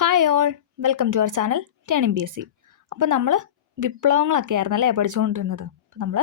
Hi all, welcome to our channel turning BSc. അപ്പോൾ നമ്മൾ വിപ്ലവങ്ങളൊക്കെ ആയിരുന്നല്ലേ പഠിച്ചുകൊണ്ടിരുന്നത്. അപ്പോൾ നമ്മൾ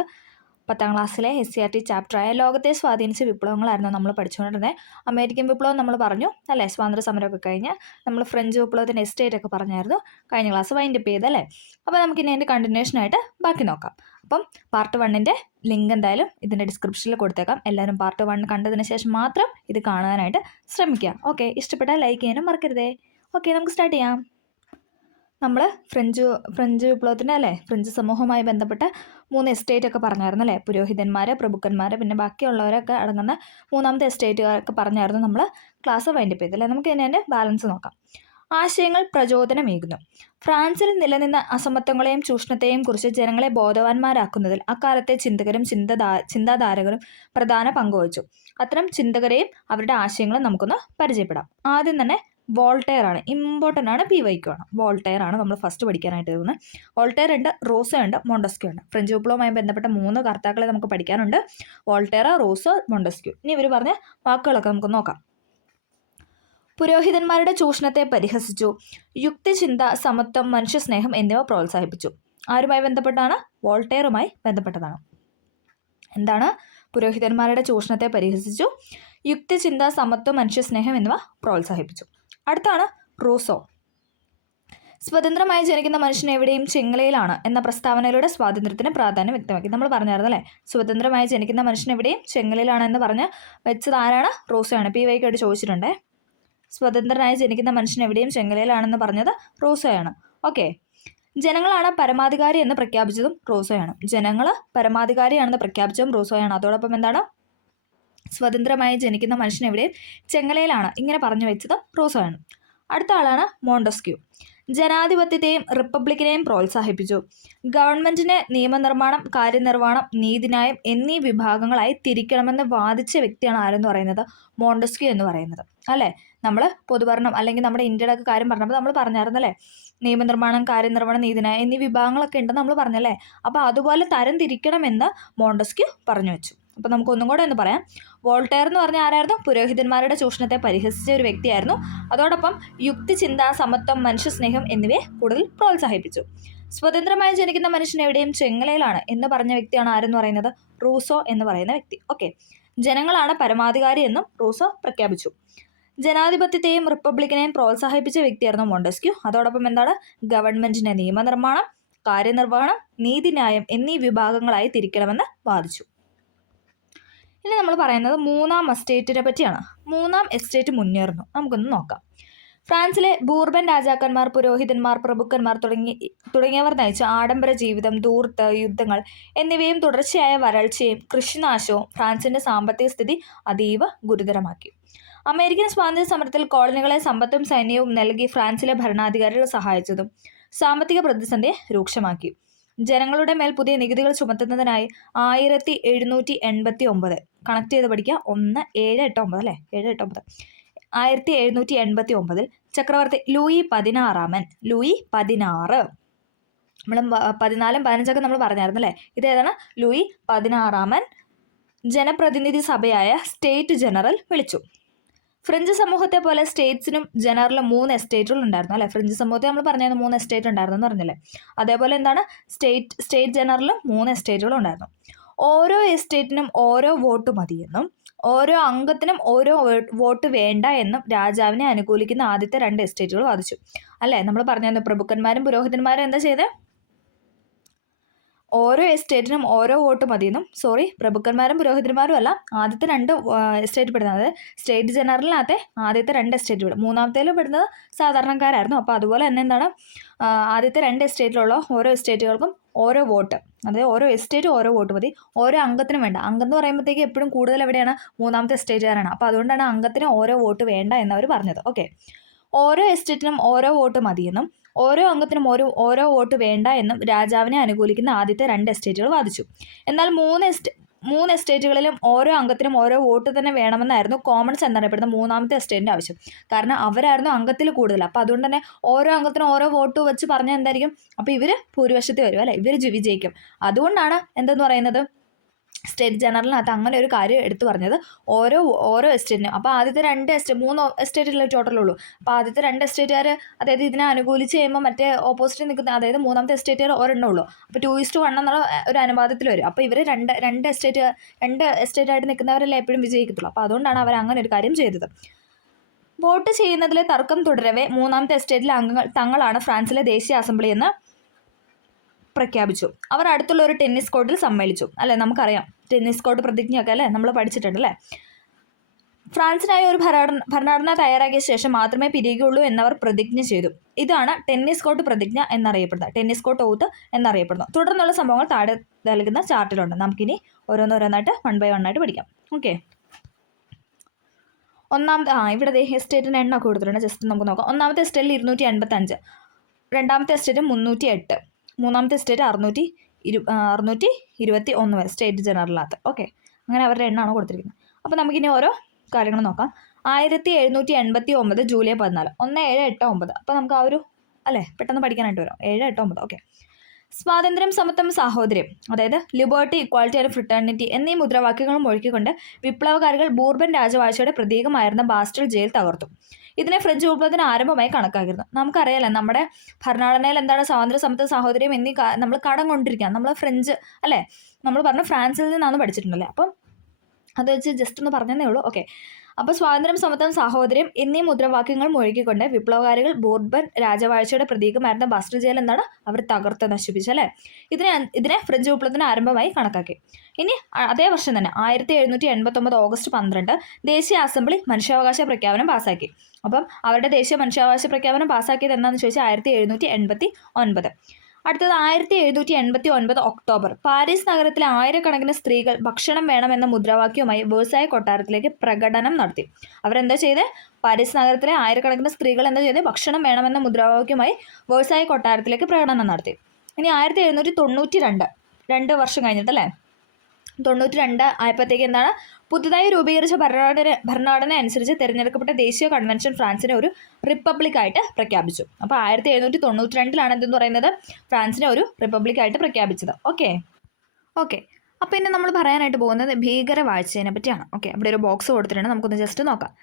10ാം ക്ലാസ്സിലെ SCERT ചാപ്റ്ററായ ലോകത്തെ സ്വാധീനിച്ച വിപ്ലവങ്ങളായിരുന്നു നമ്മൾ പഠിച്ചുകൊണ്ടിരുന്നത്. അമേരിക്കൻ വിപ്ലവം നമ്മൾ പറഞ്ഞു അല്ലേ, സ്വാതന്ത്ര്യ സമരമൊക്കെ കഴിഞ്ഞ്. നമ്മൾ ഫ്രഞ്ച് വിപ്ലവത്തിൻ്റെ എസ്റ്റേറ്റ് ഒക്കെ പറഞ്ഞായിരുന്നു കഴിഞ്ഞ ക്ലാസ് വൈൻഡപ്പ് ചെയ്തല്ലേ. അപ്പോൾ നമുക്കിനി അതിൻ്റെ കണ്ടിന്യൂഷനായിട്ട് ബാക്കി നോക്കാം. അപ്പം പാർട്ട് 1ൻ്റെ ലിങ്ക് എന്തായാലും ഇതിൻ്റെ ഡിസ്ക്രിപ്ഷനിൽ കൊടുത്തേക്കാം. എല്ലാവരും പാർട്ട് 1 കണ്ടതിന് ശേഷം മാത്രം ഇത് കാണാനായിട്ട് ശ്രമിക്കുക. ഓക്കെ, ഇഷ്ടപ്പെട്ടാൽ ലൈക്ക് ചെയ്യാനും മറക്കരുതേ. ഓക്കെ, നമുക്ക് സ്റ്റാർട്ട് ചെയ്യാം. നമ്മൾ ഫ്രഞ്ച് വിപ്ലവത്തിൻ്റെ അല്ലേ, ഫ്രഞ്ച് സമൂഹവുമായി ബന്ധപ്പെട്ട 3 എസ്റ്റേറ്റ് ഒക്കെ പറഞ്ഞായിരുന്നു അല്ലേ. പുരോഹിതന്മാർ, പ്രഭുക്കന്മാർ, പിന്നെ ബാക്കിയുള്ളവരൊക്കെ അടങ്ങുന്ന 3ാമത്തെ എസ്റ്റേറ്റ് ഒക്കെ പറഞ്ഞായിരുന്നു നമ്മൾ ക്ലാസ് വൈൻഡപ്പ് ചെയ്തല്ലേ. നമുക്ക് ഇതിൻ്റെ ബാലൻസ് നോക്കാം. ആശയങ്ങൾ പ്രചോദനമേകുന്നു. ഫ്രാൻസിൽ നിലനിന്ന അസമത്വങ്ങളെയും ചൂഷണത്തെയും കുറിച്ച് ജനങ്ങളെ ബോധവാന്മാരാക്കുന്നതിൽ അക്കാലത്തെ ചിന്തകരും ചിന്താധാരകരും പ്രധാന പങ്കുവഹിച്ചു. അത്തരം ചിന്തകരെയും അവരുടെ ആശയങ്ങളും നമുക്കൊന്ന് പരിചയപ്പെടാം. ആദ്യം തന്നെ വോൾട്ടയർ ആണ്, ഇമ്പോർട്ടൻ്റ് ആണ്, PYQ ആണ്. വോൾട്ടയർ ആണ് നമ്മൾ ഫസ്റ്റ് പഠിക്കാനായിട്ട് പോകുന്നത്. വോൾട്ടയർ ഉണ്ട്, റൂസോ ഉണ്ട്, മോണ്ടസ്ക്യൂ ഉണ്ട്. ഫ്രഞ്ച് വിപ്ലവവുമായി ബന്ധപ്പെട്ട 3 കർത്താക്കളെ നമുക്ക് പഠിക്കാനുണ്ട്: വോൾട്ടയർ, റൂസോ, മോണ്ടസ്ക്യൂ. ഇനി ഇവർ പറഞ്ഞ വാക്കുകളൊക്കെ നമുക്ക് നോക്കാം. പുരോഹിതന്മാരുടെ ചൂഷണത്തെ പരിഹസിച്ചു. യുക്തിചിന്ത, സമത്വം, മനുഷ്യസ്നേഹം എന്നിവ പ്രോത്സാഹിപ്പിച്ചു. ആരുമായി ബന്ധപ്പെട്ടാണ്? വോൾട്ടയറുമായി ബന്ധപ്പെട്ടതാണ്. എന്താണ്? പുരോഹിതന്മാരുടെ ചൂഷണത്തെ പരിഹസിച്ചു, യുക്തിചിന്ത, സമത്വം, മനുഷ്യസ്നേഹം എന്നിവ പ്രോത്സാഹിപ്പിച്ചു. അടുത്താണ് റൂസോ. സ്വതന്ത്രമായി ജനിക്കുന്ന മനുഷ്യൻ എവിടെയും ചെങ്ങലയിലാണ് എന്ന പ്രസ്താവനയിലൂടെ സ്വാതന്ത്ര്യത്തിന് പ്രാധാന്യം വ്യക്തമാക്കി. നമ്മൾ പറഞ്ഞായിരുന്നു അല്ലേ, സ്വതന്ത്രമായി ജനിക്കുന്ന മനുഷ്യൻ എവിടെയും ചെങ്ങലയിലാണ് എന്ന് പറഞ്ഞ് വെച്ചത് ആരാണ്? റൂസോയാണ്. PYQ ആയിട്ട് ചോദിച്ചിട്ടുണ്ടേ. സ്വതന്ത്രനായി ജനിക്കുന്ന മനുഷ്യൻ എവിടെയും ചെങ്ങലയിലാണെന്ന് പറഞ്ഞത് റൂസോയാണ്. ഓക്കെ, ജനങ്ങളാണ് പരമാധികാരി എന്ന് പ്രഖ്യാപിച്ചതും റൂസോയാണ്. ജനങ്ങൾ പരമാധികാരിയാണെന്ന് പ്രഖ്യാപിച്ചതും റൂസോയാണ്. അതോടൊപ്പം എന്താണ്? സ്വതന്ത്രമായി ജനിക്കുന്ന മനുഷ്യൻ എവിടെയും ചെങ്ങലയിലാണ് ഇങ്ങനെ പറഞ്ഞു വെച്ചത് റൂസോയാണ്. അടുത്ത ആളാണ് മോണ്ടസ്ക്യൂ. ജനാധിപത്യത്തെയും റിപ്പബ്ലിക്കിനെയും പ്രോത്സാഹിപ്പിച്ചു. ഗവൺമെന്റിനെ നിയമനിർമ്മാണം, കാര്യനിർവഹണം, നീതിന്യായം എന്നീ വിഭാഗങ്ങളായി തിരിക്കണമെന്ന് വാദിച്ച വ്യക്തിയാണ് ആരെന്ന് പറയുന്നത്? മോണ്ടസ്ക്യൂ എന്ന് പറയുന്നത് അല്ലേ. നമ്മൾ പൊതുഭരണം അല്ലെങ്കിൽ നമ്മുടെ ഇന്ത്യയുടെ ഒക്കെ കാര്യം പറഞ്ഞപ്പോൾ നമ്മൾ പറഞ്ഞായിരുന്നല്ലേ, നിയമനിർമ്മാണം, കാര്യനിർവഹണം, നീതിന്യായം എന്നീ വിഭാഗങ്ങളൊക്കെ ഉണ്ടെന്ന് നമ്മൾ പറഞ്ഞല്ലേ. അപ്പോൾ അതുപോലെ തരം തിരിക്കണമെന്ന് മോണ്ടസ്ക്യൂ പറഞ്ഞു വെച്ചു. അപ്പോൾ നമുക്ക് ഒന്നും കൂടെ ഒന്ന് പറയാം. വോൾട്ടയർ എന്ന് പറഞ്ഞാൽ ആരായിരുന്നു? പുരോഹിതന്മാരുടെ ചൂഷണത്തെ പരിഹസിച്ച ഒരു വ്യക്തിയായിരുന്നു. അതോടൊപ്പം യുക്തിചിന്ത, സമത്വം, മനുഷ്യസ്നേഹം എന്നിവയെ കൂടുതൽ പ്രോത്സാഹിപ്പിച്ചു. സ്വതന്ത്രമായി ജനിക്കുന്ന മനുഷ്യൻ എവിടെയും ചെങ്ങലയിലാണ് എന്ന് പറഞ്ഞ വ്യക്തിയാണ് ആരെന്ന് പറയുന്നത്? റൂസോ എന്ന് പറയുന്ന വ്യക്തി. ഓക്കെ, ജനങ്ങളാണ് പരമാധികാരി എന്നും റൂസോ പ്രഖ്യാപിച്ചു. ജനാധിപത്യത്തെയും റിപ്പബ്ലിക്കിനെയും പ്രോത്സാഹിപ്പിച്ച വ്യക്തിയായിരുന്നു മോണ്ടസ്ക്യൂ. അതോടൊപ്പം എന്താണ്? ഗവൺമെന്റിനെ നിയമനിർമ്മാണം, കാര്യനിർവഹണം, നീതിന്യായം എന്നീ വിഭാഗങ്ങളായി തിരിക്കണമെന്ന് വാദിച്ചു. ഇനി നമ്മൾ പറയുന്നത് 3ാം എസ്റ്റേറ്റിനെ പറ്റിയാണ്. 3ാം എസ്റ്റേറ്റ് മുന്നേറുന്നു. നമുക്കൊന്ന് നോക്കാം. ഫ്രാൻസിലെ ബൂർബൻ രാജാക്കന്മാർ, പുരോഹിതന്മാർ, പ്രഭുക്കന്മാർ തുടങ്ങിയവർ നയിച്ച ആഡംബര ജീവിതം, ധൂർത്ത്, യുദ്ധങ്ങൾ എന്നിവയും തുടർച്ചയായ വരൾച്ചയും കൃഷിനാശവും ഫ്രാൻസിന്റെ സാമ്പത്തിക സ്ഥിതി അതീവ ഗുരുതരമാക്കി. അമേരിക്കൻ സ്വാതന്ത്ര്യ സമരത്തിൽ കോളനികളെ സമ്പത്തും സൈന്യവും നൽകി ഫ്രാൻസിലെ ഭരണാധികാരികൾ സഹായിച്ചതും സാമ്പത്തിക പ്രതിസന്ധിയെ രൂക്ഷമാക്കി. ജനങ്ങളുടെ മേൽ പുതിയ നികുതികൾ ചുമത്തുന്നതിനായി 1789 കണക്ട് ചെയ്ത് പഠിക്കുക. 1789 അല്ലേ, 789 1789 ചക്രവർത്തി ലൂയി 16 നമ്മൾ 14 15 നമ്മൾ പറഞ്ഞായിരുന്നു അല്ലേ. ഇതേതാണ്? ലൂയി 16 ജനപ്രതിനിധി സഭയായ സ്റ്റേറ്റ് ജനറൽ വിളിച്ചു. ഫ്രഞ്ച് സമൂഹത്തെ പോലെ സ്റ്റേറ്റ്സിനും ജനറലും 3 എസ്റ്റേറ്റുകൾ ഉണ്ടായിരുന്നു അല്ലേ. ഫ്രഞ്ച് സമൂഹത്തെ നമ്മൾ പറഞ്ഞായിരുന്നു 3 എസ്റ്റേറ്റ് ഉണ്ടായിരുന്നു എന്ന് പറഞ്ഞില്ലേ. അതേപോലെ എന്താണ്? സ്റ്റേറ്റ് ജനറലും 3 എസ്റ്റേറ്റുകളും ഉണ്ടായിരുന്നു. ഓരോ എസ്റ്റേറ്റിനും ഓരോ വോട്ട് മതിയെന്നും ഓരോ അംഗത്തിനും ഓരോ വോട്ട് വേണ്ട എന്നും രാജാവിനെ അനുകൂലിക്കുന്ന ആദ്യത്തെ 2 എസ്റ്റേറ്റുകൾ വാദിച്ചു അല്ലേ. നമ്മൾ പറഞ്ഞായിരുന്നു പ്രഭുക്കന്മാരും പുരോഹിതന്മാരും എന്താ ചെയ്തത്? ഓരോ എസ്റ്റേറ്റിനും ഓരോ വോട്ട് മതിയെന്നും, പ്രഭുക്കന്മാരും പുരോഹിതന്മാരും അല്ല, ആദ്യത്തെ 2 എസ്റ്റേറ്റ് പെടുന്നത് സ്റ്റേറ്റ് ജനറലിനകത്തെ ആദ്യത്തെ 2 എസ്റ്റേറ്റ് പെടും. 3ാമത്തേൽ പെടുന്നത് സാധാരണക്കാരായിരുന്നു. അപ്പോൾ അതുപോലെ തന്നെ എന്താണ്? ആദ്യത്തെ 2 എസ്റ്റേറ്റിലുള്ള ഓരോ എസ്റ്റേറ്റുകൾക്കും ഓരോ വോട്ട്, അതായത് ഓരോ എസ്റ്റേറ്റ് ഓരോ വോട്ട് മതി. ഓരോ അംഗത്തിനും വേണ്ട. അംഗം എന്ന് പറയുമ്പോഴത്തേക്ക് എപ്പോഴും കൂടുതൽ എവിടെയാണ്? 3ാമത്തെ എസ്റ്റേറ്റുകാരാണ്. അപ്പോൾ അതുകൊണ്ടാണ് അംഗത്തിന് ഓരോ വോട്ട് വേണ്ട എന്നവർ പറഞ്ഞത്. ഓക്കെ, ഓരോ എസ്റ്റേറ്റിനും ഓരോ വോട്ട് മതിയെന്നും ഓരോ അംഗത്തിനും ഓരോ വോട്ട് വേണ്ട എന്നും രാജാവിനെ അനുകൂലിക്കുന്ന ആദ്യത്തെ 2 എസ്റ്റേറ്റുകൾ വാദിച്ചു. എന്നാൽ 3 എസ്റ്റേറ്റുകളിലും ഓരോ അംഗത്തിനും ഓരോ വോട്ട് തന്നെ വേണമെന്നായിരുന്നു കോമൺസ് എന്നറിയപ്പെടുന്ന 3ാമത്തെ എസ്റ്റേറ്റിൻ്റെ ആവശ്യം. കാരണം അവരായിരുന്നു അംഗത്തിൽ കൂടുതൽ. അപ്പോൾ അതുകൊണ്ട് തന്നെ ഓരോ അംഗത്തിനും ഓരോ വോട്ട് വെച്ച് പറഞ്ഞാൽ എന്തായിരിക്കും? അപ്പോൾ ഇവർ ഭൂരിപക്ഷത്തിൽ വരും അല്ലേ, ഇവർ വിജയിക്കും. അതുകൊണ്ടാണ് എന്തെന്ന് പറയുന്നത്? സ്റ്റേറ്റ് ജനറലിനകത്ത് അങ്ങനെ ഒരു കാര്യം എടുത്തു പറഞ്ഞത് ഓരോ എസ്റ്റേറ്റിനും. അപ്പോൾ ആദ്യത്തെ 3 എസ്റ്റേറ്റുള്ള ടോട്ടലുള്ളൂ. അപ്പോൾ ആദ്യത്തെ 2 എസ്റ്റേറ്റുകാർ അതായത് ഇതിനെ അനുകൂലിച്ച് കഴിയുമ്പോൾ മറ്റേ ഓപ്പോസിറ്റ് നിൽക്കുന്ന അതായത് മൂന്നാമത്തെ എസ്റ്റേറ്റുകാർ ഒരെണ്ണേ ഉള്ളൂ. അപ്പോൾ 2:1 എന്നുള്ള ഒരു അനുപാതത്തിൽ വരും. അപ്പോൾ ഇവർ രണ്ട് എസ്റ്റേറ്റായിട്ട് നിൽക്കുന്നവരല്ലേ എപ്പോഴും വിജയിക്കത്തുള്ളൂ. അപ്പോൾ അതുകൊണ്ടാണ് അവർ അങ്ങനെ ഒരു കാര്യം ചെയ്തത്. വോട്ട് ചെയ്യുന്നതിലെ തർക്കം തുടരവേ മൂന്നാമത്തെ എസ്റ്റേറ്റിലെ അംഗങ്ങൾ തങ്ങളാണ് ഫ്രാൻസിലെ ദേശീയ അസംബ്ലി എന്ന് പ്രഖ്യാപിച്ചു. അവർ അടുത്തുള്ള ഒരു ടെന്നീസ് കോർട്ടിൽ സമ്മേളിച്ചു. അല്ലേ, നമുക്കറിയാം ടെന്നീസ് കോർട്ട് പ്രതിജ്ഞയൊക്കെ അല്ലേ നമ്മൾ പഠിച്ചിട്ടുണ്ട് അല്ലേ. ഫ്രാൻസിനായി ഒരു ഭരണഘടന തയ്യാറാക്കിയ ശേഷം മാത്രമേ പിരിയുകയുള്ളൂ എന്നവർ പ്രതിജ്ഞ ചെയ്തു. ഇതാണ് ടെന്നീസ് കോർട്ട് പ്രതിജ്ഞ എന്നറിയപ്പെടുന്നത്, ടെന്നീസ് കോർട്ട് ഓത്ത് എന്നറിയപ്പെടുന്നു. തുടർന്നുള്ള സംഭവങ്ങൾ താഴെ നൽകുന്ന ചാർട്ടിലുണ്ട്. നമുക്കിനി ഓരോന്നോരോന്നായിട്ട് 1 by 1 ആയിട്ട് പഠിക്കാം. ഓക്കെ, ഒന്നാമത്തെ ഇവിടെ എസ്റ്റേറ്റിൻ്റെ എണ്ണ ഒക്കെ കൊടുത്തിട്ടുണ്ട്. ജസ്റ്റ് നമുക്ക് നോക്കാം. ഒന്നാമത്തെ എസ്റ്റേറ്റിൽ 285, രണ്ടാമത്തെ എസ്റ്റേറ്റ് 308, മൂന്നാമത്തെ എസ്റ്റേറ്റ് 621 വരെ സ്റ്റേറ്റ് ജനറലിനകത്ത്. ഓക്കെ, അങ്ങനെ അവരുടെ എണ്ണമാണ് കൊടുത്തിരിക്കുന്നത്. അപ്പോൾ നമുക്കിനി ഓരോ കാര്യങ്ങൾ നോക്കാം. 1789 ജൂലൈ 14, 1789. അപ്പോൾ നമുക്ക് ആ ഒരു അല്ലേ പെട്ടെന്ന് പഠിക്കാനായിട്ട് വരും. 789. ഓക്കെ, സ്വാതന്ത്ര്യം, സമത്വം, സാഹോദര്യം, അതായത് ലിബർട്ടി, ഇക്വാളിറ്റി ആൻഡ് ഫ്രിറ്റേണിറ്റി എന്നീ മുദ്രാവാക്യങ്ങളും ഒഴുക്കിക്കൊണ്ട് വിപ്ലവകാരികൾ ബൂർബൻ രാജവാഴ്ചയുടെ പ്രതീകമായിരുന്ന ബാസ്റ്റൽ ജയിൽ തകർത്തു. ഇതിനെ ഫ്രഞ്ച് വിപ്ലവത്തിന് ആരംഭമായി കണക്കാക്കിയിരുന്നു. നമുക്കറിയാലോ നമ്മുടെ ഭരണഘടനയിൽ എന്താണ് സ്വാതന്ത്ര്യം, സമത്വം, സാഹോദര്യം എന്നീ നമ്മൾ കടം കൊണ്ടിരിക്കുക. നമ്മൾ ഫ്രഞ്ച് അല്ലേ, നമ്മൾ പറഞ്ഞു ഫ്രാൻസിൽ നിന്നാണ് പഠിച്ചിട്ടുണ്ടല്ലേ. അപ്പം അത് വെച്ച് ജസ്റ്റ് ഒന്ന് പറഞ്ഞതേ ഉള്ളൂ. ഓക്കെ, അപ്പോൾ സ്വാതന്ത്ര്യം, സമത്വം, സാഹോദര്യം എന്നീ മുദ്രാവാക്യങ്ങൾ മുഴുകിക്കൊണ്ട് വിപ്ലവകാരികൾ ബൂർബൻ രാജവാഴ്ചയുടെ പ്രതീകമായിരുന്ന ബാസ്റ്റൽ ജയിൽ എന്താണ് അവർ തകർത്ത് നശിപ്പിച്ചു അല്ലേ. ഇതിനെ ഫ്രഞ്ച് വിപ്ലവത്തിന് ആരംഭമായി കണക്കാക്കി. ഇനി അതേ വർഷം തന്നെ 1789 ഓഗസ്റ്റ് 12 ദേശീയ അസംബ്ലി മനുഷ്യാവകാശ പ്രഖ്യാപനം പാസ്സാക്കി. അപ്പം അവരുടെ ദേശീയ മനുഷ്യാവകാശ പ്രഖ്യാപനം പാസ്സാക്കിയത് എന്താണെന്ന് ചോദിച്ചാൽ 1789. അടുത്തത് 1789 ഒക്ടോബർ പാരീസ് നഗരത്തിലെ ആയിരക്കണക്കിന് സ്ത്രീകൾ ഭക്ഷണം വേണമെന്ന മുദ്രാവാക്യവുമായി വേഴ്സായ കൊട്ടാരത്തിലേക്ക് പ്രകടനം നടത്തി. അവരെന്താ ചെയ്തത്? പാരീസ് നഗരത്തിലെ ആയിരക്കണക്കിന് സ്ത്രീകൾ എന്താ ചെയ്തത്? ഭക്ഷണം വേണമെന്ന മുദ്രാവാക്യവുമായി വേഴ്സായ കൊട്ടാരത്തിലേക്ക് പ്രകടനം നടത്തി. ഇനി 1792, 2 വർഷം കഴിഞ്ഞിട്ടല്ലേ, 92 ആയപ്പോഴത്തേക്ക് എന്താണ് പുതുതായി രൂപീകരിച്ച ഭരണഘടന അനുസരിച്ച് തിരഞ്ഞെടുക്കപ്പെട്ട ദേശീയ കൺവെൻഷൻ ഫ്രാൻസിനെ ഒരു റിപ്പബ്ലിക്കായിട്ട് പ്രഖ്യാപിച്ചു. അപ്പോൾ 1792 എന്തെന്ന് പറയുന്നത് ഫ്രാൻസിനെ ഒരു റിപ്പബ്ലിക്കായിട്ട് പ്രഖ്യാപിച്ചത്. ഓക്കെ, അപ്പോൾ ഇനി നമ്മൾ പറയാനായിട്ട് പോകുന്നത് ഭീകരവാഴ്ചയെ പറ്റിയാണ്. ഓക്കെ, അവിടെ ഒരു ബോക്സ് കൊടുത്തിട്ടുണ്ട്, നമുക്കൊന്ന് ജസ്റ്റ് നോക്കാം.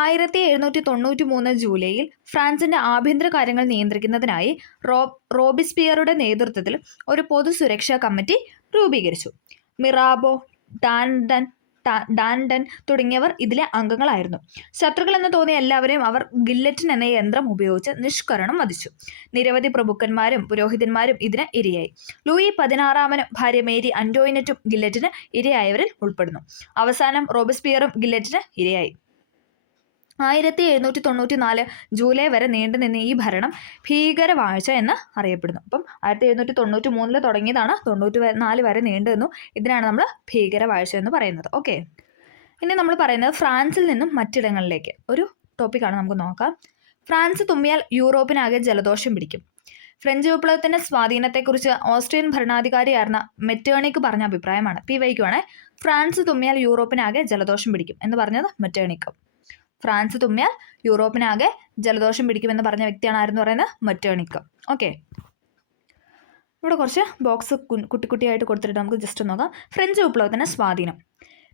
1793 ജൂലൈയിൽ ഫ്രാൻസിൻ്റെ ആഭ്യന്തര കാര്യങ്ങൾ നിയന്ത്രിക്കുന്നതിനായി റോബിസ്പിയറുടെ നേതൃത്വത്തിൽ ഒരു പൊതു സുരക്ഷാ കമ്മിറ്റി രൂപീകരിച്ചു. മിറാബോ, ഡാൻഡൻ തുടങ്ങിയവർ ഇതിലെ അംഗങ്ങളായിരുന്നു. ശത്രുക്കളെന്ന് തോന്നിയ എല്ലാവരെയും അവർ ഗില്ലറ്റിൻ എന്ന യന്ത്രം ഉപയോഗിച്ച് നിഷ്കരണം വധിച്ചു. നിരവധി പ്രഭുക്കന്മാരും പുരോഹിതന്മാരും ഇതിന് ഇരയായി. ലൂയി 16 ഭാര്യ മേരി അന്റോയിനറ്റും ഗില്ലറ്റിന് ഇരയായവരിൽ ഉൾപ്പെടുന്നു. അവസാനം റോബസ്പിയറും ഗില്ലറ്റിന് ഇരയായി. 1794 ജൂലൈ വരെ നീണ്ടുനിന്ന ഈ ഭരണം ഭീകരവാഴ്ച എന്ന് അറിയപ്പെടുന്നു. അപ്പം 1793 തുടങ്ങിയതാണ്, 94 വരെ നീണ്ടുനിന്നു. ഇതിനാണ് നമ്മൾ ഭീകരവാഴ്ച എന്ന് പറയുന്നത്. ഓക്കെ, ഇനി നമ്മൾ പറയുന്നത് ഫ്രാൻസിൽ നിന്നും മറ്റിടങ്ങളിലേക്ക് ഒരു ടോപ്പിക്കാണ്. നമുക്ക് നോക്കാം. ഫ്രാൻസ് തുമ്മിയാൽ യൂറോപ്പിനാകെ ജലദോഷം പിടിക്കും. ഫ്രഞ്ച് വിപ്ലവത്തിൻ്റെ സ്വാധീനത്തെക്കുറിച്ച് ഓസ്ട്രിയൻ ഭരണാധികാരിയായിരുന്ന മെറ്റേണിക്ക് പറഞ്ഞ അഭിപ്രായമാണ്. PYക്കുവാണ്. ഫ്രാൻസ് തുമ്മിയാൽ യൂറോപ്പിനാകെ ജലദോഷം പിടിക്കും എന്ന് പറഞ്ഞത് മെറ്റേണിക്ക്. ഫ്രാൻസ് തുമ്മിയാൽ യൂറോപ്പിനാകെ ജലദോഷം പിടിക്കുമെന്ന് പറഞ്ഞ വ്യക്തിയാണ് ആരെന്ന് പറയുന്നത്? മെറ്റേണിക്ക്. ഓക്കെ, ഇവിടെ കുറച്ച് ബോക്സ് കുട്ടിയായിട്ട് കൊടുത്തിട്ട് നമുക്ക് ജസ്റ്റ് നോക്കാം. ഫ്രഞ്ച് വിപ്ലവത്തിൻ്റെ സ്വാധീനം.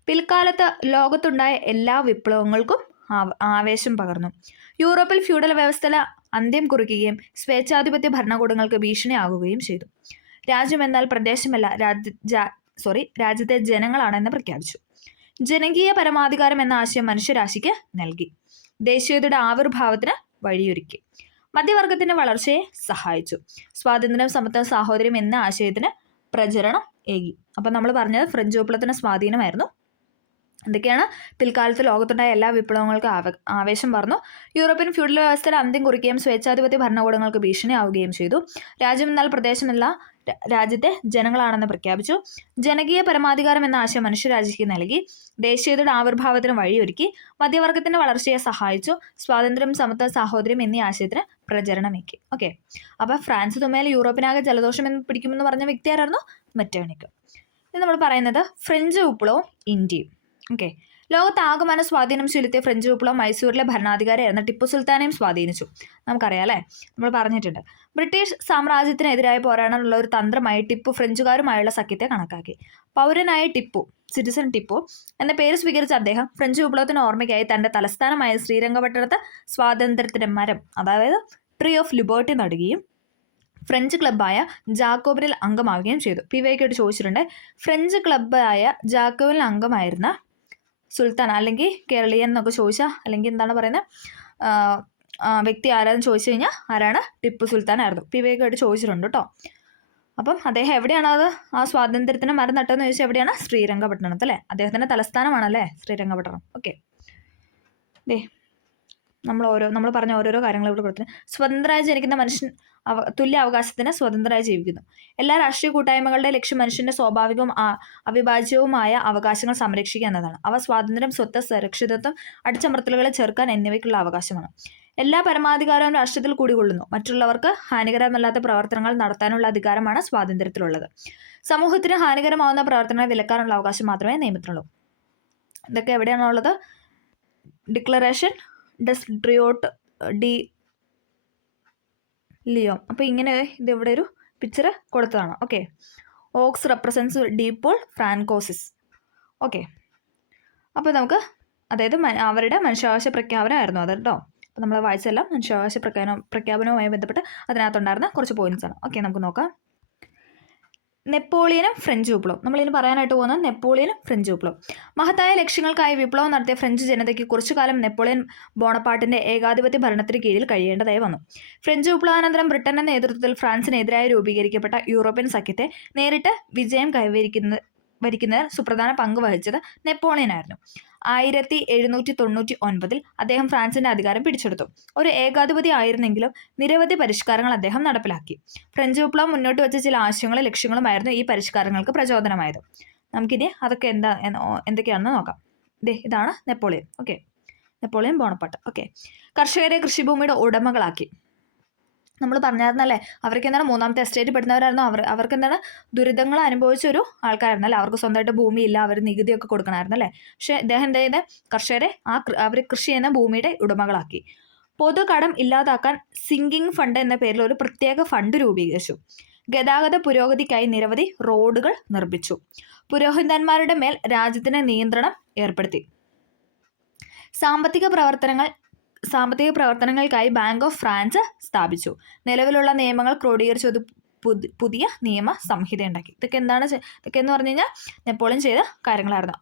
പിൽക്കാലത്ത് ലോകത്തുണ്ടായ എല്ലാ വിപ്ലവങ്ങൾക്കും ആവേശം പകർന്നു. യൂറോപ്പിൽ ഫ്യൂഡൽ വ്യവസ്ഥയിലെ അന്ത്യം കുറിക്കുകയും സ്വേച്ഛാധിപത്യ ഭരണകൂടങ്ങൾക്ക് ഭീഷണിയാകുകയും ചെയ്തു. രാജ്യമെന്നാൽ പ്രദേശമല്ല, രാജ്യത്തെ ജനങ്ങളാണെന്ന് പ്രഖ്യാപിച്ചു. ജനകീയ പരമാധികാരം എന്ന ആശയം മനുഷ്യരാശിക്ക് നൽകി. ദേശീയതയുടെ ആവിർഭാവത്തിന് വഴിയൊരുക്കി. മധ്യവർഗത്തിന്റെ വളർച്ചയെ സഹായിച്ചു. സ്വാതന്ത്ര്യം, സമത്വം, സാഹോദര്യം എന്ന ആശയത്തിന് പ്രചരണം ഏകി. അപ്പം നമ്മൾ പറഞ്ഞത് ഫ്രഞ്ച് വിപ്ലവത്തിന് സ്വാധീനമായിരുന്നു. എന്തൊക്കെയാണ്? പിൽക്കാലത്ത് ലോകത്തുണ്ടായ എല്ലാ വിപ്ലവങ്ങൾക്കും ആവേശം പറഞ്ഞു. യൂറോപ്യൻ ഫ്യൂഡൽ വ്യവസ്ഥയുടെ അന്ത്യം കുറിക്കുകയും സ്വേച്ഛാധിപത്യ ഭരണകൂടങ്ങൾക്ക് ഭീഷണിയാവുകയും ചെയ്തു. രാജ്യമെന്നാൽ പ്രദേശമല്ല, രാജ്യത്തെ ജനങ്ങളാണെന്ന് പ്രഖ്യാപിച്ചു. ജനകീയ പരമാധികാരം എന്ന ആശയം മനുഷ്യരാശിക്ക് നൽകി. ദേശീയതയുടെ ആവിർഭാവത്തിന് വഴിയൊരുക്കി. മധ്യവർഗത്തിന്റെ വളർച്ചയെ സഹായിച്ചു. സ്വാതന്ത്ര്യം, സമത്വം, സാഹോദര്യം എന്നീ ആശയത്തിന് പ്രചരണമേക്കി. ഓക്കെ, അപ്പോൾ ഫ്രാൻസ് തുമ്മയിൽ യൂറോപ്പിനാകെ ജലദോഷം എന്ന് പിടിക്കുമെന്ന് പറഞ്ഞ വ്യക്തി ആരായിരുന്നു? മെറ്റേണിക്ക്. ഇത് നമ്മൾ പറയുന്നത് ഫ്രഞ്ച് വിപ്ലവവും ഇന്ത്യയും. ഓക്കെ, ലോകത്താകമാന സ്വാധീനം ചെലുത്തിയ ഫ്രഞ്ച് വിപ്ലവം മൈസൂരിലെ ഭരണാധികാരിയായിരുന്ന ടിപ്പു സുൽത്താനെയും സ്വാധീനിച്ചു. നമുക്കറിയാം അല്ലേ, നമ്മൾ പറഞ്ഞിട്ടുണ്ട്. ബ്രിട്ടീഷ് സാമ്രാജ്യത്തിനെതിരായി പോരാടാനുള്ള ഒരു തന്ത്രമായി ടിപ്പു ഫ്രഞ്ചുകാരുമായുള്ള സഖ്യത്തെ കണക്കാക്കി. പൗരനായ ടിപ്പു സിറ്റിസൺ ടിപ്പു എന്ന പേര് സ്വീകരിച്ച അദ്ദേഹം ഫ്രഞ്ച് വിപ്ലവത്തിന് ഓർമ്മയ്ക്കായി തൻ്റെ തലസ്ഥാനമായ ശ്രീരംഗപട്ടണത്ത് സ്വാതന്ത്ര്യത്തിൻ്റെ മരം, അതായത് ട്രീ ഓഫ് ലിബേർട്ടി നടുകയും ഫ്രഞ്ച് ക്ലബ്ബായ ജാക്കോബിനിൽ അംഗമാവുകയും ചെയ്തു. PYക്കായിട്ട് ചോദിച്ചിട്ടുണ്ട്. ഫ്രഞ്ച് ക്ലബ്ബായ ജാക്കോബിനിൽ അംഗമായിരുന്ന സുൽത്താൻ അല്ലെങ്കിൽ കേരളീയൻ എന്നൊക്കെ ചോദിച്ചാൽ, അല്ലെങ്കിൽ എന്താണ് പറയുന്നത്, വ്യക്തി ആരാന്ന് ചോദിച്ചു കഴിഞ്ഞാൽ ആരാണ്? ടിപ്പു സുൽത്താൻ ആയിരുന്നു. PYക്കായിട്ട് ചോദിച്ചിട്ടുണ്ട് കേട്ടോ. അപ്പം അദ്ദേഹം എവിടെയാണ് ആ സ്വാതന്ത്ര്യത്തിന് മരം നട്ടതെന്ന് ചോദിച്ചാൽ എവിടെയാണ്? ശ്രീരംഗപട്ടണത്ത് അല്ലേ? അദ്ദേഹത്തിൻ്റെ തലസ്ഥാനമാണല്ലേ ശ്രീരംഗപട്ടണം. ഓക്കെ, നമ്മൾ പറഞ്ഞ ഓരോരോ കാര്യങ്ങൾ ഇവിടെ കൊടുത്തിട്ട് സ്വതന്ത്രരായി ജനിക്കുന്ന മനുഷ്യൻ തുല്യ അവകാശത്തിന് സ്വതന്ത്രരായി ജീവിക്കുന്നു. എല്ലാ രാഷ്ട്രീയ കൂട്ടായ്മകളുടെ ലക്ഷ്യം മനുഷ്യന്റെ സ്വാഭാവികവും അവിഭാജ്യവുമായ അവകാശങ്ങൾ സംരക്ഷിക്കുക എന്നതാണ്. അവ സ്വാതന്ത്ര്യം, സ്വത്ത്, സുരക്ഷിതത്വം, അടിച്ചമർത്തലുകളെ ചെറുക്കാൻ എന്നിവയ്ക്കുള്ള അവകാശമാണ്. എല്ലാ പരമാധികാരവും രാഷ്ട്രത്തിൽ കൂടികൊള്ളുന്നു. മറ്റുള്ളവർക്ക് ഹാനികരമല്ലാത്ത പ്രവർത്തനങ്ങൾ നടത്താനുള്ള അധികാരമാണ് സ്വാതന്ത്ര്യത്തിലുള്ളത്. സമൂഹത്തിന് ഹാനികരമാവുന്ന പ്രവർത്തനങ്ങളെ വിലക്കാനുള്ള അവകാശം മാത്രമേ നിയമത്തിനുള്ളൂ. ഇതൊക്കെ എവിടെയാണുള്ളത്? ഡിക്ലറേഷൻ ഡെസ് ഡ്രിയോട്ട് ഡി ലിയോം. അപ്പോൾ ഇങ്ങനെ ഇതിവിടെ ഒരു പിക്ചർ കൊടുത്തതാണ്. ഓക്കെ, ഓക്സ് റെപ്രസെൻസ് ഡീപോൾ ഫ്രാൻകോസിസ്. ഓക്കെ, അപ്പോൾ നമുക്ക് അതായത് അവരുടെ മനുഷ്യാവകാശ പ്രഖ്യാപനമായിരുന്നു അത് കേട്ടോ. അപ്പോൾ നമ്മൾ വായിച്ചെല്ലാം മനുഷ്യാവകാശ പ്രഖ്യാപനവുമായി ബന്ധപ്പെട്ട് അതിനകത്തുണ്ടായിരുന്ന കുറച്ച് പോയിന്റ്സ് ആണ്. ഓക്കെ, നമുക്ക് നോക്കാം. നെപ്പോളിയനും ഫ്രഞ്ച് വിപ്ലവം. നമ്മളിനി പറയാനായിട്ട് പോകുന്നത് നെപ്പോളിയനും ഫ്രഞ്ച് വിപ്ലവം. മഹത്തായ ലക്ഷ്യങ്ങൾക്കായി വിപ്ലവം നടത്തിയ ഫ്രഞ്ച് ജനതയ്ക്ക് കുറച്ചുകാലം നെപ്പോളിയൻ ബോണപ്പാർട്ടിന്റെ ഏകാധിപത്യ ഭരണത്തിന് കീഴിൽ കഴിയേണ്ടതായി വന്നു. ഫ്രഞ്ച് വിപ്ലവാനന്തരം ബ്രിട്ടന്റെ നേതൃത്വത്തിൽ ഫ്രാൻസിനെതിരായി രൂപീകരിക്കപ്പെട്ട യൂറോപ്യൻ സഖ്യത്തെ നേരിട്ട് വിജയം വരിക്കുന്നതിൽ സുപ്രധാന പങ്ക് വഹിച്ചത് നെപ്പോളിയനായിരുന്നു. 1799 അദ്ദേഹം ഫ്രാൻസിന്റെ അധികാരം പിടിച്ചെടുത്തു. ഒരു ഏകാധിപതി ആയിരുന്നെങ്കിലും നിരവധി പരിഷ്കാരങ്ങൾ അദ്ദേഹം നടപ്പിലാക്കി. ഫ്രഞ്ച് വിപ്ലവം മുന്നോട്ട് വെച്ച ചില ആശയങ്ങളും ലക്ഷ്യങ്ങളുമായിരുന്നു ഈ പരിഷ്കാരങ്ങൾക്ക് പ്രചോദനമായത്. നമുക്കിനി അതൊക്കെ എന്തൊക്കെയാണെന്ന് നോക്കാം. ഇതാണ് Napoleon. Okay, Napoleon Bonaparte. Okay, കർഷകരെ കൃഷിഭൂമിയുടെ ഉടമകളാക്കി. നമ്മൾ പറഞ്ഞായിരുന്നല്ലേ, അവർക്ക് എന്താണ് മൂന്നാമത്തെ എസ്റ്റേറ്റ് പെടുന്നവരായിരുന്നു. അവർക്ക് എന്താണ് ദുരിതങ്ങൾ അനുഭവിച്ച ഒരു ആൾക്കാരായിരുന്നല്ലേ. അവർക്ക് സ്വന്തമായിട്ട് ഭൂമിയില്ല, അവർ നികുതിയൊക്കെ കൊടുക്കണമായിരുന്നല്ലേ. പക്ഷേ ഇദ്ദേഹം എന്ത് ചെയ്ത് കർഷകരെ അവർ കൃഷി ചെയ്യുന്ന ഭൂമിയുടെ ഉടമകളാക്കി. പൊതു കടം ഇല്ലാതാക്കാൻ സിങ്കിങ് ഫണ്ട് എന്ന പേരിൽ ഒരു പ്രത്യേക ഫണ്ട് രൂപീകരിച്ചു. ഗതാഗത പുരോഗതിക്കായി നിരവധി റോഡുകൾ നിർമ്മിച്ചു. പുരോഹിതന്മാരുടെ മേൽ രാജ്യത്തിന് നിയന്ത്രണം ഏർപ്പെടുത്തി. സാമ്പത്തിക പ്രവർത്തനങ്ങൾക്കായി ബാങ്ക് ഓഫ് ഫ്രാൻസ് സ്ഥാപിച്ചു. നിലവിലുള്ള നിയമങ്ങൾ ക്രോഡീകരിച്ച് ഒരു പുതിയ നിയമ സംഹിത ഉണ്ടാക്കി. ഇതൊക്കെ എന്ന് പറഞ്ഞു കഴിഞ്ഞാൽ നെപ്പോളിയൻ ചെയ്ത കാര്യങ്ങളായിരുന്നു.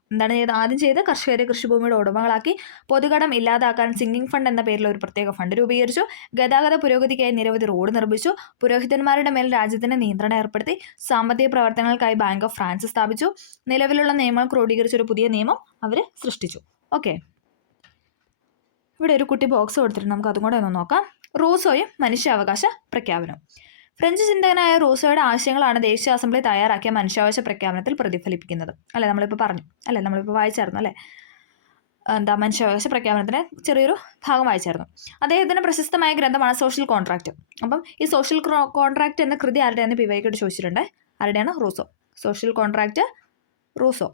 ആദ്യം ചെയ്ത് കർഷകരെ കൃഷിഭൂമിയുടെ ഉടമകളാക്കി. പൊതുകടം ഇല്ലാതാക്കാൻ സിങ്കിങ് ഫണ്ട് എന്ന പേരിൽ ഒരു പ്രത്യേക ഫണ്ട് രൂപീകരിച്ചു. ഗതാഗത പുരോഗതിക്കായി നിരവധി റോഡ് നിർമ്മിച്ചു. പുരോഹിതന്മാരുടെ മേൽ രാജ്യത്തിന് നിയന്ത്രണം ഏർപ്പെടുത്തി. സാമ്പത്തിക പ്രവർത്തനങ്ങൾക്കായി ബാങ്ക് ഓഫ് ഫ്രാൻസ് സ്ഥാപിച്ചു. നിലവിലുള്ള നിയമങ്ങൾ ക്രോഡീകരിച്ച് ഒരു പുതിയ നിയമം അവർ സൃഷ്ടിച്ചു. ഓക്കെ, ഇവിടെ ഒരു കുട്ടി ബോക്സ് കൊടുത്തിട്ടുണ്ട്, നമുക്ക് അതും കൂടെ ഒന്ന് നോക്കാം. റൂസോയും മനുഷ്യാവകാശ പ്രഖ്യാപനം. ഫ്രഞ്ച് ചിന്തകനായ റൂസോയുടെ ആശയങ്ങളാണ് ദേശീയ അസംബ്ലി തയ്യാറാക്കിയ മനുഷ്യാവകാശ പ്രഖ്യാപനത്തിൽ പ്രതിഫലിപ്പിക്കുന്നത്. അല്ലേ, നമ്മളിപ്പോൾ പറഞ്ഞു അല്ലേ, നമ്മളിപ്പോൾ വായിച്ചായിരുന്നു അല്ലേ, മനുഷ്യാവകാശ പ്രഖ്യാപനത്തിന് ചെറിയൊരു ഭാഗം വായിച്ചായിരുന്നു. അദ്ദേഹത്തിൻ്റെ പ്രശസ്തമായ ഗ്രന്ഥമാണ് സോഷ്യൽ കോൺട്രാക്റ്റ്. അപ്പം ഈ സോഷ്യൽ കോൺട്രാക്റ്റ് എന്ന കൃതി ആരുടെയാണെന്ന് PYക്കായിട്ട് ചോദിച്ചിട്ടുണ്ട്. ആരുടെയാണ്? Rousseau. Social contract Rousseau.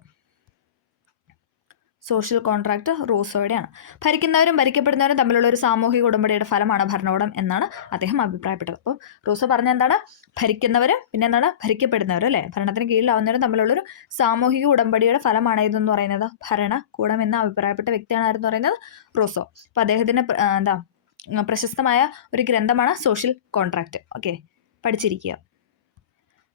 Social contract റൂസോയുടെയാണ്. ഭരിക്കുന്നവരും ഭരിക്കപ്പെടുന്നവരും തമ്മിലുള്ള ഒരു സാമൂഹിക ഉടമ്പടിയുടെ ഫലമാണ് ഭരണകൂടം എന്നാണ് അദ്ദേഹം അഭിപ്രായപ്പെട്ടത്. അപ്പോൾ റൂസോ പറഞ്ഞ എന്താണ്? ഭരിക്കുന്നവരും പിന്നെ എന്താണ് ഭരിക്കപ്പെടുന്നവരും അല്ലേ, ഭരണത്തിന് കീഴിലാവുന്നവരും തമ്മിലുള്ളൊരു സാമൂഹിക ഉടമ്പടിയുടെ ഫലമാണ് ഇതെന്ന് പറയുന്നത് ഭരണകൂടം എന്ന് അഭിപ്രായപ്പെട്ട വ്യക്തിയാണ് ആരെന്ന് പറയുന്നത്? റൂസോ. അപ്പോൾ അദ്ദേഹത്തിൻ്റെ പ്രശസ്തമായ ഒരു ഗ്രന്ഥമാണ് സോഷ്യൽ കോൺട്രാക്റ്റ്. ഓക്കെ, പഠിച്ചിരിക്കുക.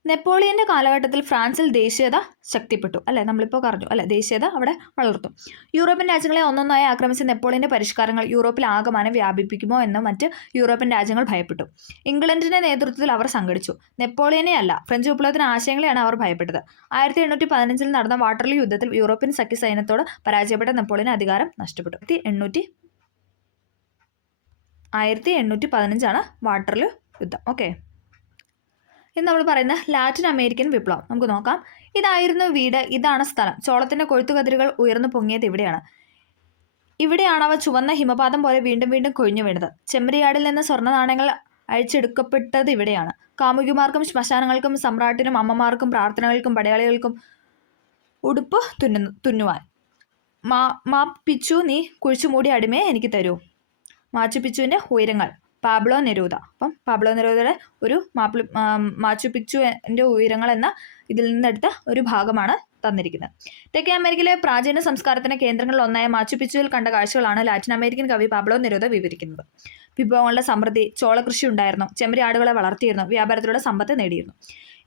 നെപ്പോളിയൻ്റെ കാലഘട്ടത്തിൽ ഫ്രാൻസിൽ ദേശീയത ശക്തിപ്പെട്ടു അല്ലേ, നമ്മളിപ്പോൾ പറഞ്ഞു അല്ലേ, ദേശീയത അവിടെ വളർത്തും. യൂറോപ്യൻ രാജ്യങ്ങളെ ഒന്നൊന്നായി ആക്രമിച്ച നെപ്പോളിയൻ്റെ പരിഷ്കാരങ്ങൾ യൂറോപ്പിൽ ആകമാനം വ്യാപിപ്പിക്കുമോ എന്ന് മറ്റ് യൂറോപ്യൻ രാജ്യങ്ങൾ ഭയപ്പെട്ടു. ഇംഗ്ലണ്ടിൻ്റെ നേതൃത്വത്തിൽ അവർ സംഘടിച്ചു. നെപ്പോളിയനെ അല്ല, ഫ്രഞ്ച് വിപ്ലവത്തിന് ആശയങ്ങളെയാണ് അവർ ഭയപ്പെട്ടത്. 1815 നടന്ന വാട്ടർലൂ യുദ്ധത്തിൽ യൂറോപ്യൻ സഖ്യ സൈന്യത്തോട് പരാജയപ്പെട്ട നെപ്പോളിയന് അധികാരം നഷ്ടപ്പെട്ടു. 1815 വാട്ടർലൂ യുദ്ധം. ഓക്കെ, ഇന്ന് നമ്മൾ പറയുന്ന ലാറ്റിൻ അമേരിക്കൻ വിപ്ലവം നമുക്ക് നോക്കാം. ഇതായിരുന്നു വീട്, ഇതാണ് സ്ഥലം. ചോളത്തിൻ്റെ കൊഴുത്തുകതിരുകൾ ഉയർന്നു പൊങ്ങിയത് ഇവിടെയാണ്. ഇവിടെയാണ് അവ ചുവന്ന ഹിമപാതം പോലെ വീണ്ടും വീണ്ടും കൊഴിഞ്ഞു വീണത്. ചെമ്മരിയാടിൽ നിന്ന് സ്വർണ്ണ നാണയങ്ങൾ അഴിച്ചെടുക്കപ്പെട്ടത് ഇവിടെയാണ്. കാമുകിമാർക്കും ശ്മശാനങ്ങൾക്കും സമ്രാട്ടിനും അമ്മമാർക്കും പ്രാർത്ഥനകൾക്കും പടയാളികൾക്കും ഉടുപ്പ് തുന്നുവാൻ. മാപ്പിച്ചു നീ കുഴിച്ചുമൂടി അടിമയെ എനിക്ക് തരൂ. മാച്ചു പിച്ചുവിൻ്റെ ഉയരങ്ങൾ പാബ്ലോ നെരൂദ. അപ്പം പാബ്ലോ നെരൂദയുടെ ഒരു മാച്ചു പിച്ചുവിൻ്റെ ഉയരങ്ങൾ എന്ന ഇതിൽ നിന്നെടുത്ത ഒരു ഭാഗമാണ് തന്നിരിക്കുന്നത്. തെക്കേ അമേരിക്കയിലെ പ്രാചീന സംസ്കാരത്തിന്റെ കേന്ദ്രങ്ങളിൽ ഒന്നായ മാച്ചു പിച്ചുവിൽ കണ്ട കാഴ്ചകളാണ് ലാറ്റിൻ അമേരിക്കൻ കവി പാബ്ലോ നെരൂദ വിവരിക്കുന്നത്. വിഭവങ്ങളുടെ സമൃദ്ധി, ചോളകൃഷി ഉണ്ടായിരുന്നു, ചെമ്മരിയാടുകളെ വളർത്തിയിരുന്നു, വ്യാപാരത്തിലൂടെ സമ്പത്ത് നേടിയിരുന്നു.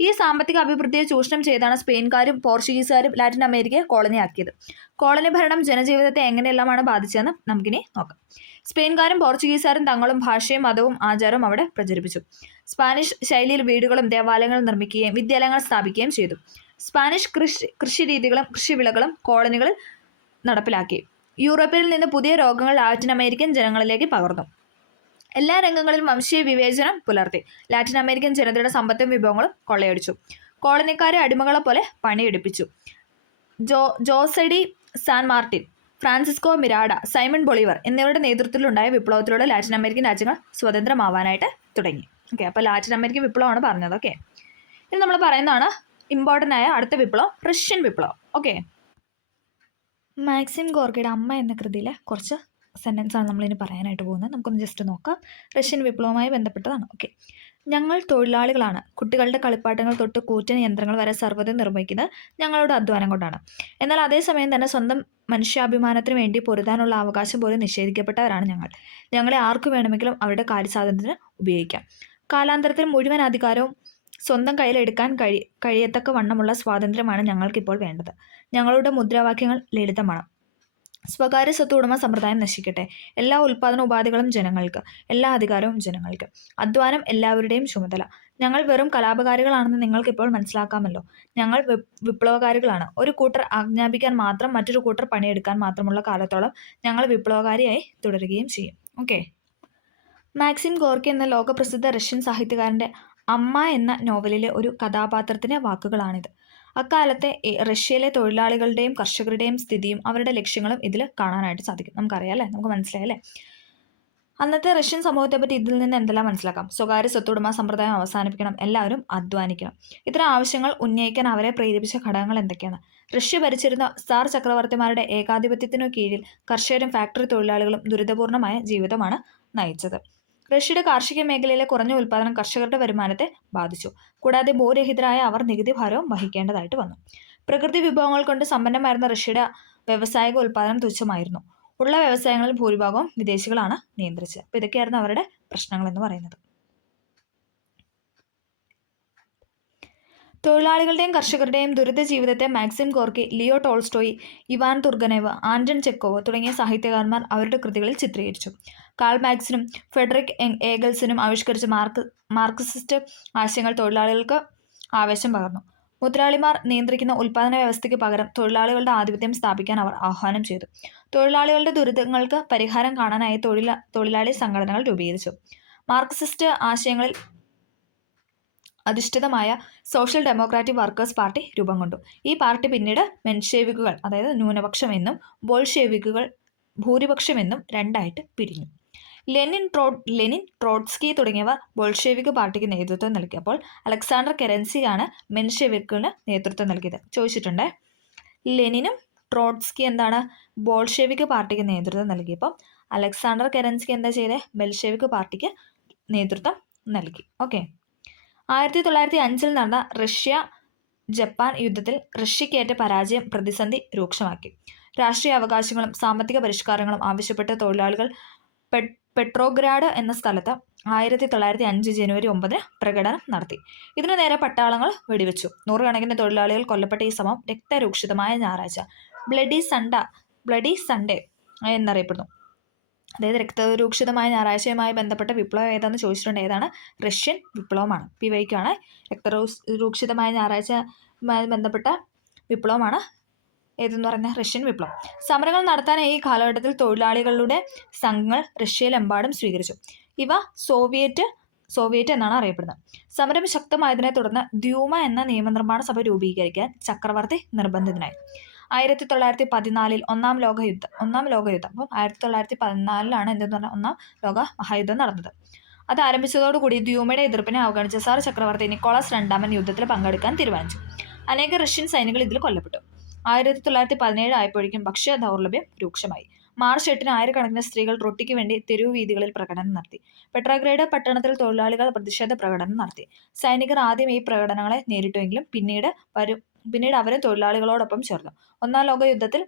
ഈ സാമ്പത്തിക അഭിവൃദ്ധിയെ ചൂഷണം ചെയ്താണ് സ്പെയിൻകാരും പോർച്ചുഗീസുകാരും ലാറ്റിൻ അമേരിക്കയെ കോളനിയാക്കിയത്. കോളനി ഭരണം ജനജീവിതത്തെ എങ്ങനെയെല്ലാമാണ് ബാധിച്ചതെന്ന് നമുക്കിനി നോക്കാം. സ്പെയിൻകാരും പോർച്ചുഗീസുകാരും തങ്ങളും ഭാഷയും മതവും ആചാരവും അവിടെ പ്രചരിപ്പിച്ചു. സ്പാനിഷ് ശൈലിയിൽ വീടുകളും ദേവാലയങ്ങളും നിർമ്മിക്കുകയും വിദ്യാലയങ്ങൾ സ്ഥാപിക്കുകയും ചെയ്തു. സ്പാനിഷ് കൃഷിരീതികളും കൃഷിവിളകളും കോളനികളിൽ നടപ്പിലാക്കി. യൂറോപ്പിൽ നിന്ന് പുതിയ രോഗങ്ങൾ ലാറ്റിൻ അമേരിക്കൻ ജനങ്ങളിലേക്ക് പകർന്നു. എല്ലാ രംഗങ്ങളിലും വംശീയ വിവേചനം പുലർത്തി. ലാറ്റിൻ അമേരിക്കൻ ജനതയുടെ സമ്പത്തും വിഭവങ്ങളും കൊള്ളയടിച്ചു. കോളനിക്കാരെ അടിമകളെ പോലെ പണിയെടുപ്പിച്ചു. Jose de San Martin, Francisco Miranda, Simon Bolivar എന്നിവരുടെ നേതൃത്വത്തിലുണ്ടായ വിപ്ലവത്തിലൂടെ ലാറ്റിൻ അമേരിക്കൻ രാജ്യങ്ങൾ സ്വതന്ത്രമാവാനായിട്ട് തുടങ്ങി. ഓക്കെ, അപ്പോൾ ലാറ്റിൻ അമേരിക്കൻ വിപ്ലവമാണ് പറഞ്ഞത്. ഓക്കെ, ഇത് നമ്മൾ പറയുന്നതാണ് ഇമ്പോർട്ടൻ്റ് ആയ അടുത്ത വിപ്ലവം, റഷ്യൻ വിപ്ലവം. ഓക്കെ, മാക്സിം ഗോർക്കിയുടെ അമ്മ എന്ന കൃതിയിലെ കുറച്ച് സെൻറ്റൻസാണ് നമ്മളിനി പറയാനായിട്ട് പോകുന്നത്. നമുക്കൊന്ന് ജസ്റ്റ് നോക്കാം. റഷ്യൻ വിപ്ലവവുമായി ബന്ധപ്പെട്ടതാണ്. ഓക്കെ, ഞങ്ങൾ തൊഴിലാളികളാണ്. കുട്ടികളുടെ കളിപ്പാട്ടങ്ങൾ തൊട്ട് കൂറ്റൻ യന്ത്രങ്ങൾ വരെ സർവ്വതും നിർമ്മിക്കുന്നത് ഞങ്ങളുടെ അധ്വാനം കൊണ്ടാണ്. എന്നാൽ അതേസമയം തന്നെ സ്വന്തം മനുഷ്യാഭിമാനത്തിന് വേണ്ടി പൊരുതാനുള്ള അവകാശം പോലും നിഷേധിക്കപ്പെട്ടവരാണ് ഞങ്ങൾ. ഞങ്ങളെ ആർക്കു വേണമെങ്കിലും അവരുടെ കാര്യസാധനത്തിന് ഉപയോഗിക്കാം. കാലാന്തരത്തിൽ മുഴുവൻ അധികാരവും സ്വന്തം കയ്യിലെടുക്കാൻ കഴിയത്തക്ക വണ്ണമുള്ള സ്വാതന്ത്ര്യമാണ് ഞങ്ങൾക്കിപ്പോൾ വേണ്ടത്. ഞങ്ങളുടെ മുദ്രാവാക്യങ്ങൾ ലളിതമാണ്. സ്വകാര്യ സ്വത്ത് ഉടമ സമ്പ്രദായം നശിക്കട്ടെ. എല്ലാ ഉൽപ്പാദന ഉപാധികളും ജനങ്ങൾക്ക്, എല്ലാ അധികാരവും ജനങ്ങൾക്ക്. അധ്വാനം എല്ലാവരുടെയും ചുമതല. ഞങ്ങൾ വെറും കലാപകാരികളാണെന്ന് നിങ്ങൾക്കിപ്പോൾ മനസ്സിലാക്കാമല്ലോ. ഞങ്ങൾ വിപ്ലവകാരികളാണ്. ഒരു കൂട്ടർ ആജ്ഞാപിക്കാൻ മാത്രം, മറ്റൊരു കൂട്ടർ പണിയെടുക്കാൻ മാത്രമുള്ള കാലത്തോളം ഞങ്ങൾ വിപ്ലവകാരിയായി തുടരുകയും ചെയ്യും. ഓക്കെ, മാക്സിം ഗോർക്കി എന്ന ലോകപ്രസിദ്ധ റഷ്യൻ സാഹിത്യകാരൻ്റെ അമ്മ എന്ന നോവലിലെ ഒരു കഥാപാത്രത്തിൻ്റെ വാക്കുകളാണിത്. അക്കാലത്തെ റഷ്യയിലെ തൊഴിലാളികളുടെയും കർഷകരുടെയും സ്ഥിതിയും അവരുടെ ലക്ഷ്യങ്ങളും ഇതിൽ കാണാനായിട്ട് സാധിക്കും. നമുക്കറിയാം അല്ലേ, നമുക്ക് മനസ്സിലായല്ലേ. അന്നത്തെ റഷ്യൻ സമൂഹത്തെപ്പറ്റി ഇതിൽ നിന്ന് എന്തെല്ലാം മനസ്സിലാക്കാം? സ്വകാര്യ സ്വത്തുടമ സമ്പ്രദായം അവസാനിപ്പിക്കണം, എല്ലാവരും അധ്വാനിക്കണം. ഇത്തരം ആവശ്യങ്ങൾ ഉന്നയിക്കാൻ അവരെ പ്രേരിപ്പിച്ച ഘടകങ്ങൾ എന്തൊക്കെയാണ്? റഷ്യ ഭരിച്ചിരുന്ന സാർ ചക്രവർത്തിമാരുടെ ഏകാധിപത്യത്തിനു കീഴിൽ കർഷകരും ഫാക്ടറി തൊഴിലാളികളും ദുരിതപൂർണമായ ജീവിതമാണ് നയിച്ചത്. റഷ്യയുടെ കാർഷിക മേഖലയിലെ കുറഞ്ഞ ഉൽപ്പാദനം കർഷകരുടെ വരുമാനത്തെ ബാധിച്ചു. കൂടാതെ ഭൂരഹിതരായ അവർ നികുതി ഭാരവും വഹിക്കേണ്ടതായിട്ട് വന്നു. പ്രകൃതി വിഭവങ്ങൾ കൊണ്ട് സമ്പന്നമായിരുന്ന റഷ്യയുടെ വ്യാവസായിക ഉൽപ്പാദനം തുച്ഛമായിരുന്നു. ഉള്ള വ്യവസായങ്ങളിൽ ഭൂരിഭാഗവും വിദേശികളാണ് നിയന്ത്രിച്ചത്. അപ്പോൾ ഇതൊക്കെയായിരുന്നു അവരുടെ പ്രശ്നങ്ങൾ എന്ന് പറയുന്നത്. തൊഴിലാളികളുടെയും കർഷകരുടെയും ദുരിത ജീവിതത്തെ Maxim Gorky, Leo Tolstoy, Ivan Turgenev, Anton Chekhov തുടങ്ങിയ സാഹിത്യകാരന്മാർ അവരുടെ കൃതികളിൽ ചിത്രീകരിച്ചു. കാൾ മാർക്സിനും ഫ്രെഡറിക് ഏഗൽസിനും ആവിഷ്കരിച്ച മാർക്സിസ്റ്റ് ആശയങ്ങൾ തൊഴിലാളികൾക്ക് ആവേശം പകർന്നു. മുതലാളിമാർ നിയന്ത്രിക്കുന്ന ഉൽപ്പാദന വ്യവസ്ഥയ്ക്ക് പകരം തൊഴിലാളികളുടെ ആധിപത്യം സ്ഥാപിക്കാൻ അവർ ആഹ്വാനം ചെയ്തു. തൊഴിലാളികളുടെ ദുരിതങ്ങൾക്ക് പരിഹാരം കാണാനായി തൊഴിലാളി സംഘടനകൾ രൂപീകരിച്ചു. മാർക്സിസ്റ്റ് ആശയങ്ങളിൽ അധിഷ്ഠിതമായ സോഷ്യൽ ഡെമോക്രാറ്റിക് വർക്കേഴ്സ് പാർട്ടി രൂപം കൊണ്ടു. ഈ പാർട്ടി പിന്നീട് മെൻഷേവിക്കുകൾ, അതായത് ന്യൂനപക്ഷം എന്നും ബോൾഷേവിക്കുകൾ ഭൂരിപക്ഷമെന്നും രണ്ടായിട്ട് പിരിഞ്ഞു. ലെനിൻ ട്രോട്സ്കി തുടങ്ങിയവർ ബോൾഷേവിക് പാർട്ടിക്ക് നേതൃത്വം നൽകിയപ്പോൾ അലക്സാണ്ടർ കെരൻസിയാണ് മെൻഷേവിക്കിന് നേതൃത്വം നൽകിയത്. ചോദിച്ചിട്ടുണ്ട്. ലെനിനും ട്രോട്സ്കി എന്താണ് ബോൾഷേവിക് പാർട്ടിക്ക് നേതൃത്വം നൽകിയപ്പോൾ അലക്സാണ്ടർ കെരൻസ്കി എന്താ ചെയ്തത്? ബെൽഷേവിക് പാർട്ടിക്ക് നേതൃത്വം നൽകി. ഓക്കെ, 1905 നടന്ന റഷ്യ ജപ്പാൻ യുദ്ധത്തിൽ റഷ്യക്കേറ്റ പരാജയം പ്രതിസന്ധി രൂക്ഷമാക്കി. രാഷ്ട്രീയ അവകാശങ്ങളും സാമ്പത്തിക പരിഷ്കാരങ്ങളും ആവശ്യപ്പെട്ട തൊഴിലാളികൾ പെട്രോഗ്രാഡ് എന്ന സ്ഥലത്ത് 1905 ജനുവരി 9 പ്രകടനം നടത്തി. ഇതിനു നേരെ പട്ടാളങ്ങൾ വെടിവെച്ചു. നൂറുകണക്കിന് തൊഴിലാളികൾ കൊല്ലപ്പെട്ട ഈ സമരം രക്തരൂക്ഷിതമായ ഞായറാഴ്ച, ബ്ലഡി സൺഡേ എന്നറിയപ്പെടുന്നു. അതായത് രക്തരൂക്ഷിതമായ ഞായറാഴ്ചയുമായി ബന്ധപ്പെട്ട വിപ്ലവം ഏതാണെന്ന് ചോദിച്ചിട്ടുണ്ട്. ഏതാണ്? റഷ്യൻ വിപ്ലവമാണ്. പിവൈക്കാണ്. രക്തരൂക്ഷിതമായ ഞായറാഴ്ചയുമായി ബന്ധപ്പെട്ട വിപ്ലവമാണ് ഏതെന്ന് പറയുന്നത്? റഷ്യൻ വിപ്ലവം. സമരങ്ങൾ നടത്താനായി ഈ കാലഘട്ടത്തിൽ തൊഴിലാളികളുടെ സംഘങ്ങൾ റഷ്യയിലെമ്പാടും സ്വീകരിച്ചു. ഇവ സോവിയറ്റ് എന്നാണ് അറിയപ്പെടുന്നത്. സമരം ശക്തമായതിനെ തുടർന്ന് ദ്യൂമ എന്ന നിയമനിർമ്മാണ സഭ രൂപീകരിക്കാൻ ചക്രവർത്തി നിർബന്ധിതനായി. 1914 ഒന്നാം ലോകയുദ്ധം. അപ്പം 1914 എന്തെന്ന് പറഞ്ഞാൽ ഒന്നാം ലോക മഹായുദ്ധം നടന്നത്. അത് ആരംഭിച്ചതോടുകൂടി ദ്യൂമയുടെ എതിർപ്പിനെ അവഗണിച്ച സാർ ചക്രവർത്തി നിക്കോളാസ് രണ്ടാമൻ യുദ്ധത്തിൽ പങ്കെടുക്കാൻ തീരുമാനിച്ചു. അനേക റഷ്യൻ സൈനികൾ ഇതിൽ കൊല്ലപ്പെട്ടു. 1917 ആയപ്പോഴേക്കും ഭക്ഷ്യ ദൗർലഭ്യം രൂക്ഷമായി. മാർച്ച് 8-ന് ആയിരക്കണക്കിന് സ്ത്രീകൾ റൊട്ടിക്ക് വേണ്ടി തെരുവ് വീഥികളിൽ പ്രകടനം നടത്തി. പെട്രാഗ്രേഡ് പട്ടണത്തിൽ തൊഴിലാളികൾ പ്രതിഷേധ പ്രകടനം നടത്തി. സൈനികർ ആദ്യം ഈ പ്രകടനങ്ങളെ നേരിട്ടുവെങ്കിലും പിന്നീട് അവരും തൊഴിലാളികളോടൊപ്പം ചേർന്നു. ഒന്നാം ലോക യുദ്ധത്തിൽ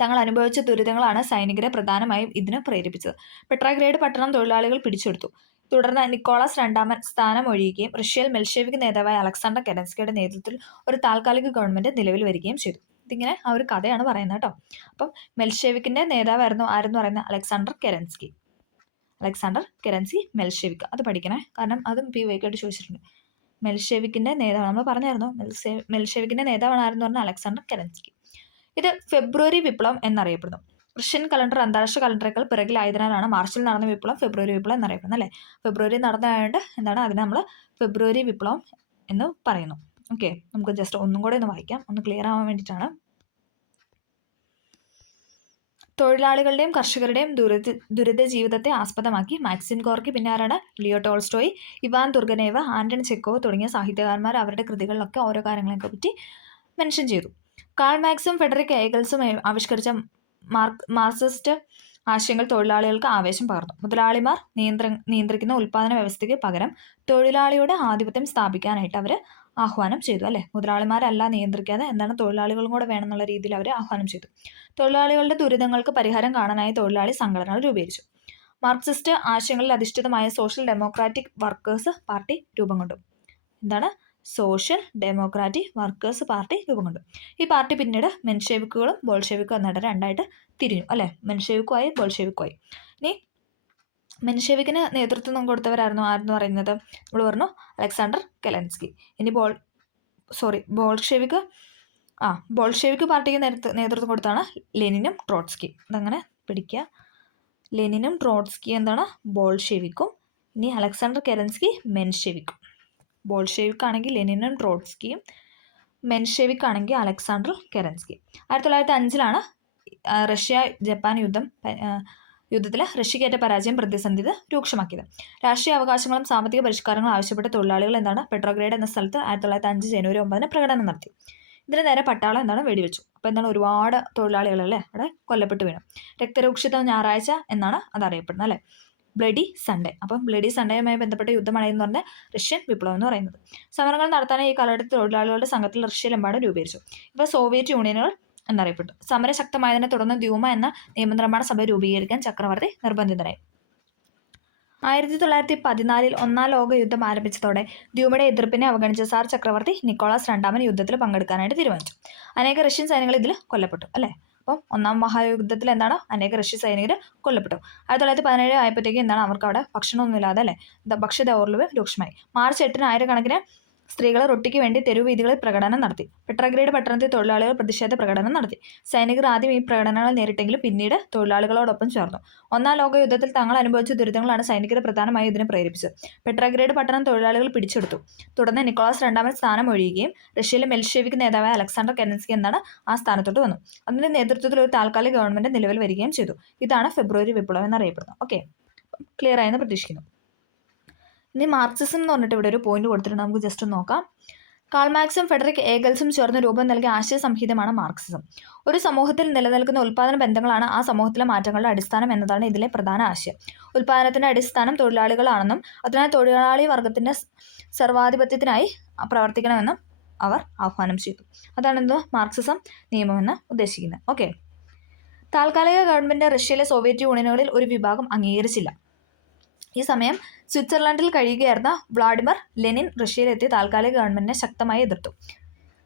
തങ്ങൾ അനുഭവിച്ച ദുരിതങ്ങളാണ് സൈനികരെ പ്രധാനമായും ഇതിന് പ്രേരിപ്പിച്ചത്. പെട്രാഗ്രേഡ് പട്ടണം തൊഴിലാളികൾ പിടിച്ചെടുത്തു. തുടർന്ന് നിക്കോളാസ് രണ്ടാമൻ സ്ഥാനം ഒഴിയുകയും റഷ്യയിൽ മെൽഷെവിക് നേതാവായ അലക്സാണ്ടർ കെരൻസ്കിയുടെ നേതൃത്വത്തിൽ ഒരു താൽക്കാലിക ഗവൺമെന്റ് നിലവിൽ വരികയും ചെയ്തു. ഇതിങ്ങനെ ആ ഒരു കഥയാണ് പറയുന്നത് കേട്ടോ. അപ്പം മെൽഷെവിക്കിന്റെ നേതാവായിരുന്നു ആരെന്ന് പറയുന്നത് അലക്സാണ്ടർ കെരൻസ്കി മെൽഷെവിക്. അത് പഠിക്കണേ, കാരണം അതും PYക്കായിട്ട് ചോദിച്ചിട്ടുണ്ട്. മെൽഷെവിക്കിന്റെ നേതാവ് നമ്മൾ പറഞ്ഞായിരുന്നു. മെൽഷെവിക്കിന്റെ നേതാവാണ് ആരെന്ന് പറഞ്ഞാൽ അലക്സാണ്ടർ കെരൻസ്കി. ഇത് ഫെബ്രുവരി വിപ്ലവം എന്നറിയപ്പെടുന്നു. റഷ്യൻ കലണ്ടർ അന്താരാഷ്ട്ര കലണ്ടറേക്കാൾ പിറകിലായതിനാലാണ് മാർച്ചിൽ നടന്ന വിപ്ലവം ഫെബ്രുവരി വിപ്ലവം എന്നറിയപ്പെടുന്നത് അല്ലേ. ഫെബ്രുവരി നടന്നതായതുകൊണ്ട് എന്താണ് അതിനെ നമ്മൾ ഫെബ്രുവരി വിപ്ലവം എന്ന് പറയുന്നു. ഓക്കെ, നമുക്ക് ജസ്റ്റ് ഒന്നും കൂടെ ഒന്ന് വായിക്കാം, ഒന്ന് ക്ലിയർ ആവാൻ വേണ്ടിയിട്ടാണ്. തൊഴിലാളികളുടെയും കർഷകരുടെയും ദുരിത ജീവിതത്തെ ആസ്പദമാക്കി മാക്സിം ഗോർക്കി, പിന്നെ ആരാണ് Leo Tolstoy, Ivan Turgenev, Anton Chekhov തുടങ്ങിയ സാഹിത്യകാരന്മാർ അവരുടെ കൃതികളിലൊക്കെ ഓരോ കാര്യങ്ങളെയൊക്കെ പറ്റി മെൻഷൻ ചെയ്തു. കാൾ മാക്സും ഫെഡറിക് ഏഗൽസും ആവിഷ്കരിച്ച മാർക്സിസ്റ്റ് ആശയങ്ങൾ തൊഴിലാളികൾക്ക് ആവേശം പകർന്നു. മുതലാളിമാർ നിയന്ത്രിക്കുന്ന ഉൽപ്പാദന വ്യവസ്ഥയ്ക്ക് പകരം തൊഴിലാളിയുടെ ആധിപത്യം സ്ഥാപിക്കാനായിട്ട് അവർ ആഹ്വാനം ചെയ്തു അല്ലേ. മുതലാളിമാരല്ല നിയന്ത്രിക്കാതെ എന്താണ് തൊഴിലാളികളും കൂടെ വേണമെന്നുള്ള രീതിയിൽ അവർ ആഹ്വാനം ചെയ്തു. തൊഴിലാളികളുടെ ദുരിതങ്ങൾക്ക് പരിഹാരം കാണാനായി തൊഴിലാളി സംഘടനകൾ രൂപീകരിച്ചു. മാർക്സിസ്റ്റ് ആശയങ്ങളിൽ അധിഷ്ഠിതമായ സോഷ്യൽ ഡെമോക്രാറ്റിക് വർക്കേഴ്സ് പാർട്ടി രൂപം കൊണ്ടു. എന്താണ് സോഷ്യൽ ഡെമോക്രാറ്റിക് വർക്കേഴ്സ് പാർട്ടി രൂപം കൊണ്ടു. ഈ പാർട്ടി പിന്നീട് മെൻഷെവിക്കുകളും ബോൾഷെവിക്കും എന്നിട്ട് രണ്ടായിട്ട് തിരിഞ്ഞു അല്ലേ. മെൻഷെവിക്കുമായി ബോൾഷെവിക്കുമായി. ഇനി മെൻഷെവിക്കിന് നേതൃത്വം കൊടുത്തവരായിരുന്നു ആരെന്ന് പറയുന്നത് നമ്മൾ പറഞ്ഞു അലക്സാണ്ടർ കെരൻസ്കി. ഇനി ബോൾഷെവിക് പാർട്ടിക്ക് നേതൃത്വം കൊടുത്താണ് ലെനിനും ട്രോട്സ്കി. അതങ്ങനെ പിടിക്കുക. ലെനിനും ട്രോട്സ്കി എന്താണ് ബോൾഷെവിക്കും. ഇനി അലക്സാണ്ടർ കെരൻസ്കി മെൻഷെവിക്കും. ബോൾഷെവിക് ആണെങ്കിൽ ലെനിനും ട്രോട്സ്കിയും, മെൻഷെവിക് ആണെങ്കിൽ അലക്സാണ്ടർ കെരൻസ്കി. 1905 റഷ്യ ജപ്പാൻ യുദ്ധത്തിൽ റഷ്യക്കേറ്റ പരാജയം പ്രതിസന്ധി രൂക്ഷമാക്കിയത്. രാഷ്ട്രീയ അവകാശങ്ങളും സാമ്പത്തിക പരിഷ്കാരങ്ങളും ആവശ്യപ്പെട്ട തൊഴിലാളികൾ എന്താണ് പെട്രോഗ്രേഡ് എന്ന സ്ഥലത്ത് 1905 ജനുവരി 9 പ്രകടനം നടത്തി. ഇതിന് നേരെ പട്ടാളം എന്താണ് വെടിവെച്ചു. അപ്പോൾ എന്താണ് ഒരുപാട് തൊഴിലാളികളല്ലേ അവിടെ കൊല്ലപ്പെട്ടു വീണു. രക്തരൂക്ഷിത ഞായറാഴ്ച എന്നാണ് അത് അറിയപ്പെടുന്നത് അല്ലേ. Bloody Sunday. അപ്പം ബ്ലഡി സൺഡേയുമായി ബന്ധപ്പെട്ട യുദ്ധമാണെന്ന് പറഞ്ഞ റഷ്യൻ വിപ്ലവം എന്ന് പറയുന്നത്. സമരങ്ങൾ നടത്താനായി ഈ കാലഘട്ടത്തിൽ തൊഴിലാളികളുടെ സംഘത്തിൽ റഷ്യയിലെമ്പാടും രൂപീകരിച്ചു. ഇവ സോവിയറ്റ് യൂണിയനുകൾ എന്നറിയപ്പെട്ടു. സമരം ശക്തമായതിനെ തുടർന്ന് ദ്യൂമ എന്ന നിയമനിർമ്മാണ സഭ രൂപീകരിക്കാൻ ചക്രവർത്തി നിർബന്ധിതനായി. 1914 ഒന്നാം ലോക യുദ്ധം ആരംഭിച്ചതോടെ ദ്യൂമയുടെ എതിർപ്പിനെ അവഗണിച്ച സാർ ചക്രവർത്തി നിക്കോളാസ് രണ്ടാമൻ യുദ്ധത്തിൽ പങ്കെടുക്കാനായിട്ട് തീരുമാനിച്ചു. അനേക റഷ്യൻ സൈനികൾ ഇതിൽ കൊല്ലപ്പെട്ടു അല്ലേ. അപ്പം ഒന്നാം മഹായുദ്ധത്തിൽ എന്താണ് അനേക റഷ്യൻ സൈനികർ കൊല്ലപ്പെട്ടു. 1917 ആയപ്പോഴത്തേക്ക് എന്താണ് അവർക്ക് അവിടെ ഭക്ഷണമൊന്നുമില്ലാതെ അല്ലേ ഭക്ഷ്യ ദൗർലഭ്യം രൂക്ഷമായി. മാർച്ച് 8-ന് ആയിരക്കണക്കിന് സ്ത്രീകൾ റൊട്ടിക്ക് വേണ്ടി തെരുവീഥികളിൽ പ്രകടനം നടത്തി. പെട്രാഗ്രേഡ് പട്ടണത്തിൽ തൊഴിലാളികൾ പ്രതിഷേധ പ്രകടനം നടത്തി. സൈനികർ ആദ്യം ഈ പ്രകടനങ്ങൾ നേരിട്ടെങ്കിലും പിന്നീട് തൊഴിലാളികളോടൊപ്പം ചേർന്നു. ഒന്നാം ലോക യുദ്ധത്തിൽ തങ്ങൾ അനുഭവിച്ച ദുരിതങ്ങളാണ് സൈനികരെ പ്രധാനമായും ഇതിനെ പ്രേരിപ്പിച്ചത്. പെട്രാഗ്രേഡ് പട്ടണം തൊഴിലാളികൾ പിടിച്ചെടുത്തു. തുടർന്ന് നിക്കോളാസ് രണ്ടാമൻ സ്ഥാനം ഒഴിയുകയും റഷ്യയിലെ മെൽഷെവിക് നേതാവായ അലക്സാണ്ടർ കെരൻസ്കി എന്താണ് ആ സ്ഥാനത്തോട്ട് വന്നു. അതിന്റെ നേതൃത്വത്തിൽ ഒരു താൽക്കാലിക ഗവൺമെന്റ് നിലവിൽ വരികയും ചെയ്തു. ഇതാണ് ഫെബ്രുവരി വിപ്ലവം എന്നറിയപ്പെടുന്നത്. ഓക്കെ, ക്ലിയർ ആയെന്ന് പ്രതീക്ഷിക്കുന്നു. ഇനി മാർക്സിസം എന്ന് പറഞ്ഞിട്ട് ഇവിടെ ഒരു പോയിന്റ് കൊടുത്തിട്ടുണ്ട്, നമുക്ക് ജസ്റ്റ് ഒന്ന് നോക്കാം. കാൾ മാക്സും ഫെഡറിക് ഏഗൽസും ചേർന്ന് രൂപം നൽകിയ ആശയ സംഹിതമാണ് മാർക്സിസം. ഒരു സമൂഹത്തിൽ നിലനിൽക്കുന്ന ഉൽപ്പാദന ബന്ധങ്ങളാണ് ആ സമൂഹത്തിലെ മാറ്റങ്ങളുടെ അടിസ്ഥാനം എന്നതാണ് ഇതിലെ പ്രധാന ആശയം. ഉൽപ്പാദനത്തിന്റെ അടിസ്ഥാനം തൊഴിലാളികളാണെന്നും അതിനാൽ തൊഴിലാളി വർഗത്തിന്റെ സർവാധിപത്യത്തിനായി പ്രവർത്തിക്കണമെന്നും അവർ ആഹ്വാനം ചെയ്തു. അതാണ് എന്ത് മാർക്സിസം നിയമമെന്ന് ഉദ്ദേശിക്കുന്നത്. ഓക്കെ, താൽക്കാലിക ഗവൺമെന്റ് റഷ്യയിലെ സോവിയറ്റ് യൂണിയനുകളിൽ ഒരു വിഭാഗം അംഗീകരിച്ചില്ല. ഈ സമയം സ്വിറ്റ്സർലൻഡിൽ കഴിയുകയായിരുന്ന വ്ളാഡിമിർ ലെനിൻ റഷ്യയിലെത്തി താൽക്കാലിക ഗവൺമെന്റിനെ ശക്തമായി എതിർത്തു.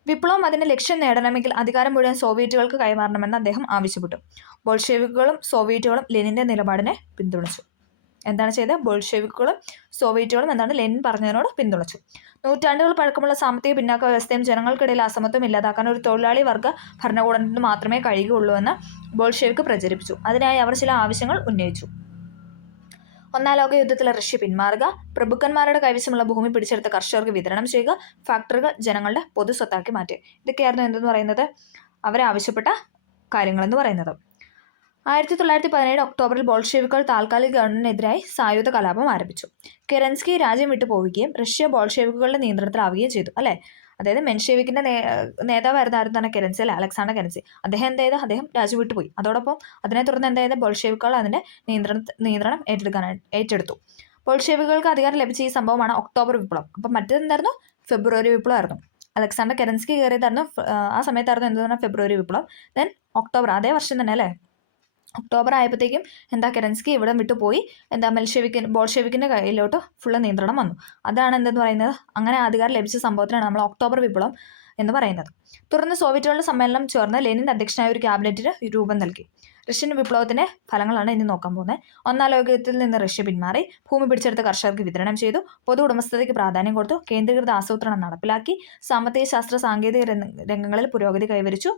വിപ്ലവം അതിന്റെ ലക്ഷ്യം നേടണമെങ്കിൽ അധികാരം മുഴുവൻ സോവിയറ്റുകൾക്ക് കൈമാറണമെന്ന് അദ്ദേഹം ആവശ്യപ്പെട്ടു. ബോൾഷെവിക്കുകളും സോവിയറ്റുകളും ലെനിന്റെ നിലപാടിനെ പിന്തുണച്ചു. എന്താണ് ചെയ്തത്? ബോൾഷെവിക്കുകളും സോവിയറ്റുകളും എന്താണ് ലെനിൻ പറഞ്ഞതിനോട് പിന്തുണച്ചു. നൂറ്റാണ്ടുകൾ പഴക്കമുള്ള സാമ്പത്തിക പിന്നാക്ക വ്യവസ്ഥയും ജനങ്ങൾക്കിടയിൽ അസമത്വം ഇല്ലാതാക്കാൻ ഒരു തൊഴിലാളി വർഗ ഭരണകൂടത്തിന് മാത്രമേ കഴിയുകയുള്ളൂ എന്ന് ബോൾഷെവിക്ക് പ്രചരിപ്പിച്ചു. അതിനായി അവർ ചില ആവശ്യങ്ങൾ ഉന്നയിച്ചു. ഒന്നാം ലോക യുദ്ധത്തിലെ റഷ്യ പിന്മാറുക, പ്രഭുക്കന്മാരുടെ കൈവശമുള്ള ഭൂമി പിടിച്ചെടുത്ത കർഷകർക്ക് വിതരണം ചെയ്യുക, ഫാക്ടറികൾ ജനങ്ങളുടെ പൊതു സ്വത്താക്കി മാറ്റുക. ഇതൊക്കെയായിരുന്നു എന്തെന്ന് പറയുന്നത് അവരാവശ്യപ്പെട്ട കാര്യങ്ങളെന്ന് പറയുന്നത്. 1917 ഒക്ടോബറിൽ ബോൾഷെവിക്കുകൾ താൽക്കാലിക ഗവൺമെന്റിനെതിരായി സായുധ കലാപം ആരംഭിച്ചു. കെരൻസ്കി രാജ്യം വിട്ടു പോവുകയും റഷ്യ ബോൾഷെവിക്കുകളുടെ നിയന്ത്രണത്തിലാവുകയും ചെയ്തു അല്ലേ. അതായത് മെൻഷേവിക്കിൻ്റെ നേതാവായിരുന്നു ആരും തന്നെ കെരൻസി അല്ലെ, അലക്സാണ്ടർ കെരൻസി. അദ്ദേഹം എന്ത് ചെയ്ത്, അദ്ദേഹം രാജ്യം വിട്ടുപോയി. അതോടൊപ്പം അതിനെ തുടർന്ന് എന്ത് ചെയ്ത്, ബോൾഷെവിക്കുകൾ അതിൻ്റെ നിയന്ത്രണം ഏറ്റെടുത്തു. ബോൾഷെവിക്കുകൾക്ക് അധികാരം ലഭിച്ച ഈ സംഭവമാണ് ഒക്ടോബർ വിപ്ലവം. അപ്പം മറ്റേതെന്തായിരുന്നു, ഫെബ്രുവരി വിപ്ലവമായിരുന്നു. അലക്സാണ്ടർ കെരൻസ്കി കയറിയതായിരുന്നു ആ സമയത്തായിരുന്നു എന്ത് പറഞ്ഞാൽ ഫെബ്രുവരി വിപ്ലവം. ദെൻ ഒക്ടോബർ അതേ വർഷം തന്നെ അല്ലേ, ഒക്ടോബർ ആയപ്പോഴത്തേക്കും എന്താ, കെരൻസ്കി ഇവിടെ വിട്ടു പോയി. എന്താ, ബോൾഷെവിക്കിൻ്റെ കയ്യിലോട്ട് ഫുള്ള് നിയന്ത്രണം വന്നു. അതാണ് എന്തെന്ന് പറയുന്നത്, അങ്ങനെ അധികാരം ലഭിച്ച സംഭവത്തിനാണ് നമ്മൾ ഒക്ടോബർ വിപ്ലവം എന്ന് പറയുന്നത്. തുടർന്ന് സോവിയറ്റുകളുടെ സമ്മേളനം ചേർന്ന് ലെനിൻ അധ്യക്ഷനായ ഒരു ക്യാബിനറ്റിന് രൂപം നൽകി. റഷ്യൻ വിപ്ലവത്തിൻ്റെ ഫലങ്ങളാണ് ഇനി നോക്കാൻ പോകുന്നത്. ഒന്നാം ലോകയുദ്ധത്തിൽ നിന്ന് റഷ്യ പിന്മാറി, ഭൂമി പിടിച്ചെടുത്ത കർഷകർക്ക് വിതരണം ചെയ്തു, പൊതു ഉടമസ്ഥതയ്ക്ക് പ്രാധാന്യം കൊടുത്തു, കേന്ദ്രീകൃത ആസൂത്രണം നടപ്പിലാക്കി, സാമ്പത്തിക ശാസ്ത്ര സാങ്കേതിക രംഗങ്ങളിൽ പുരോഗതി കൈവരിച്ചു.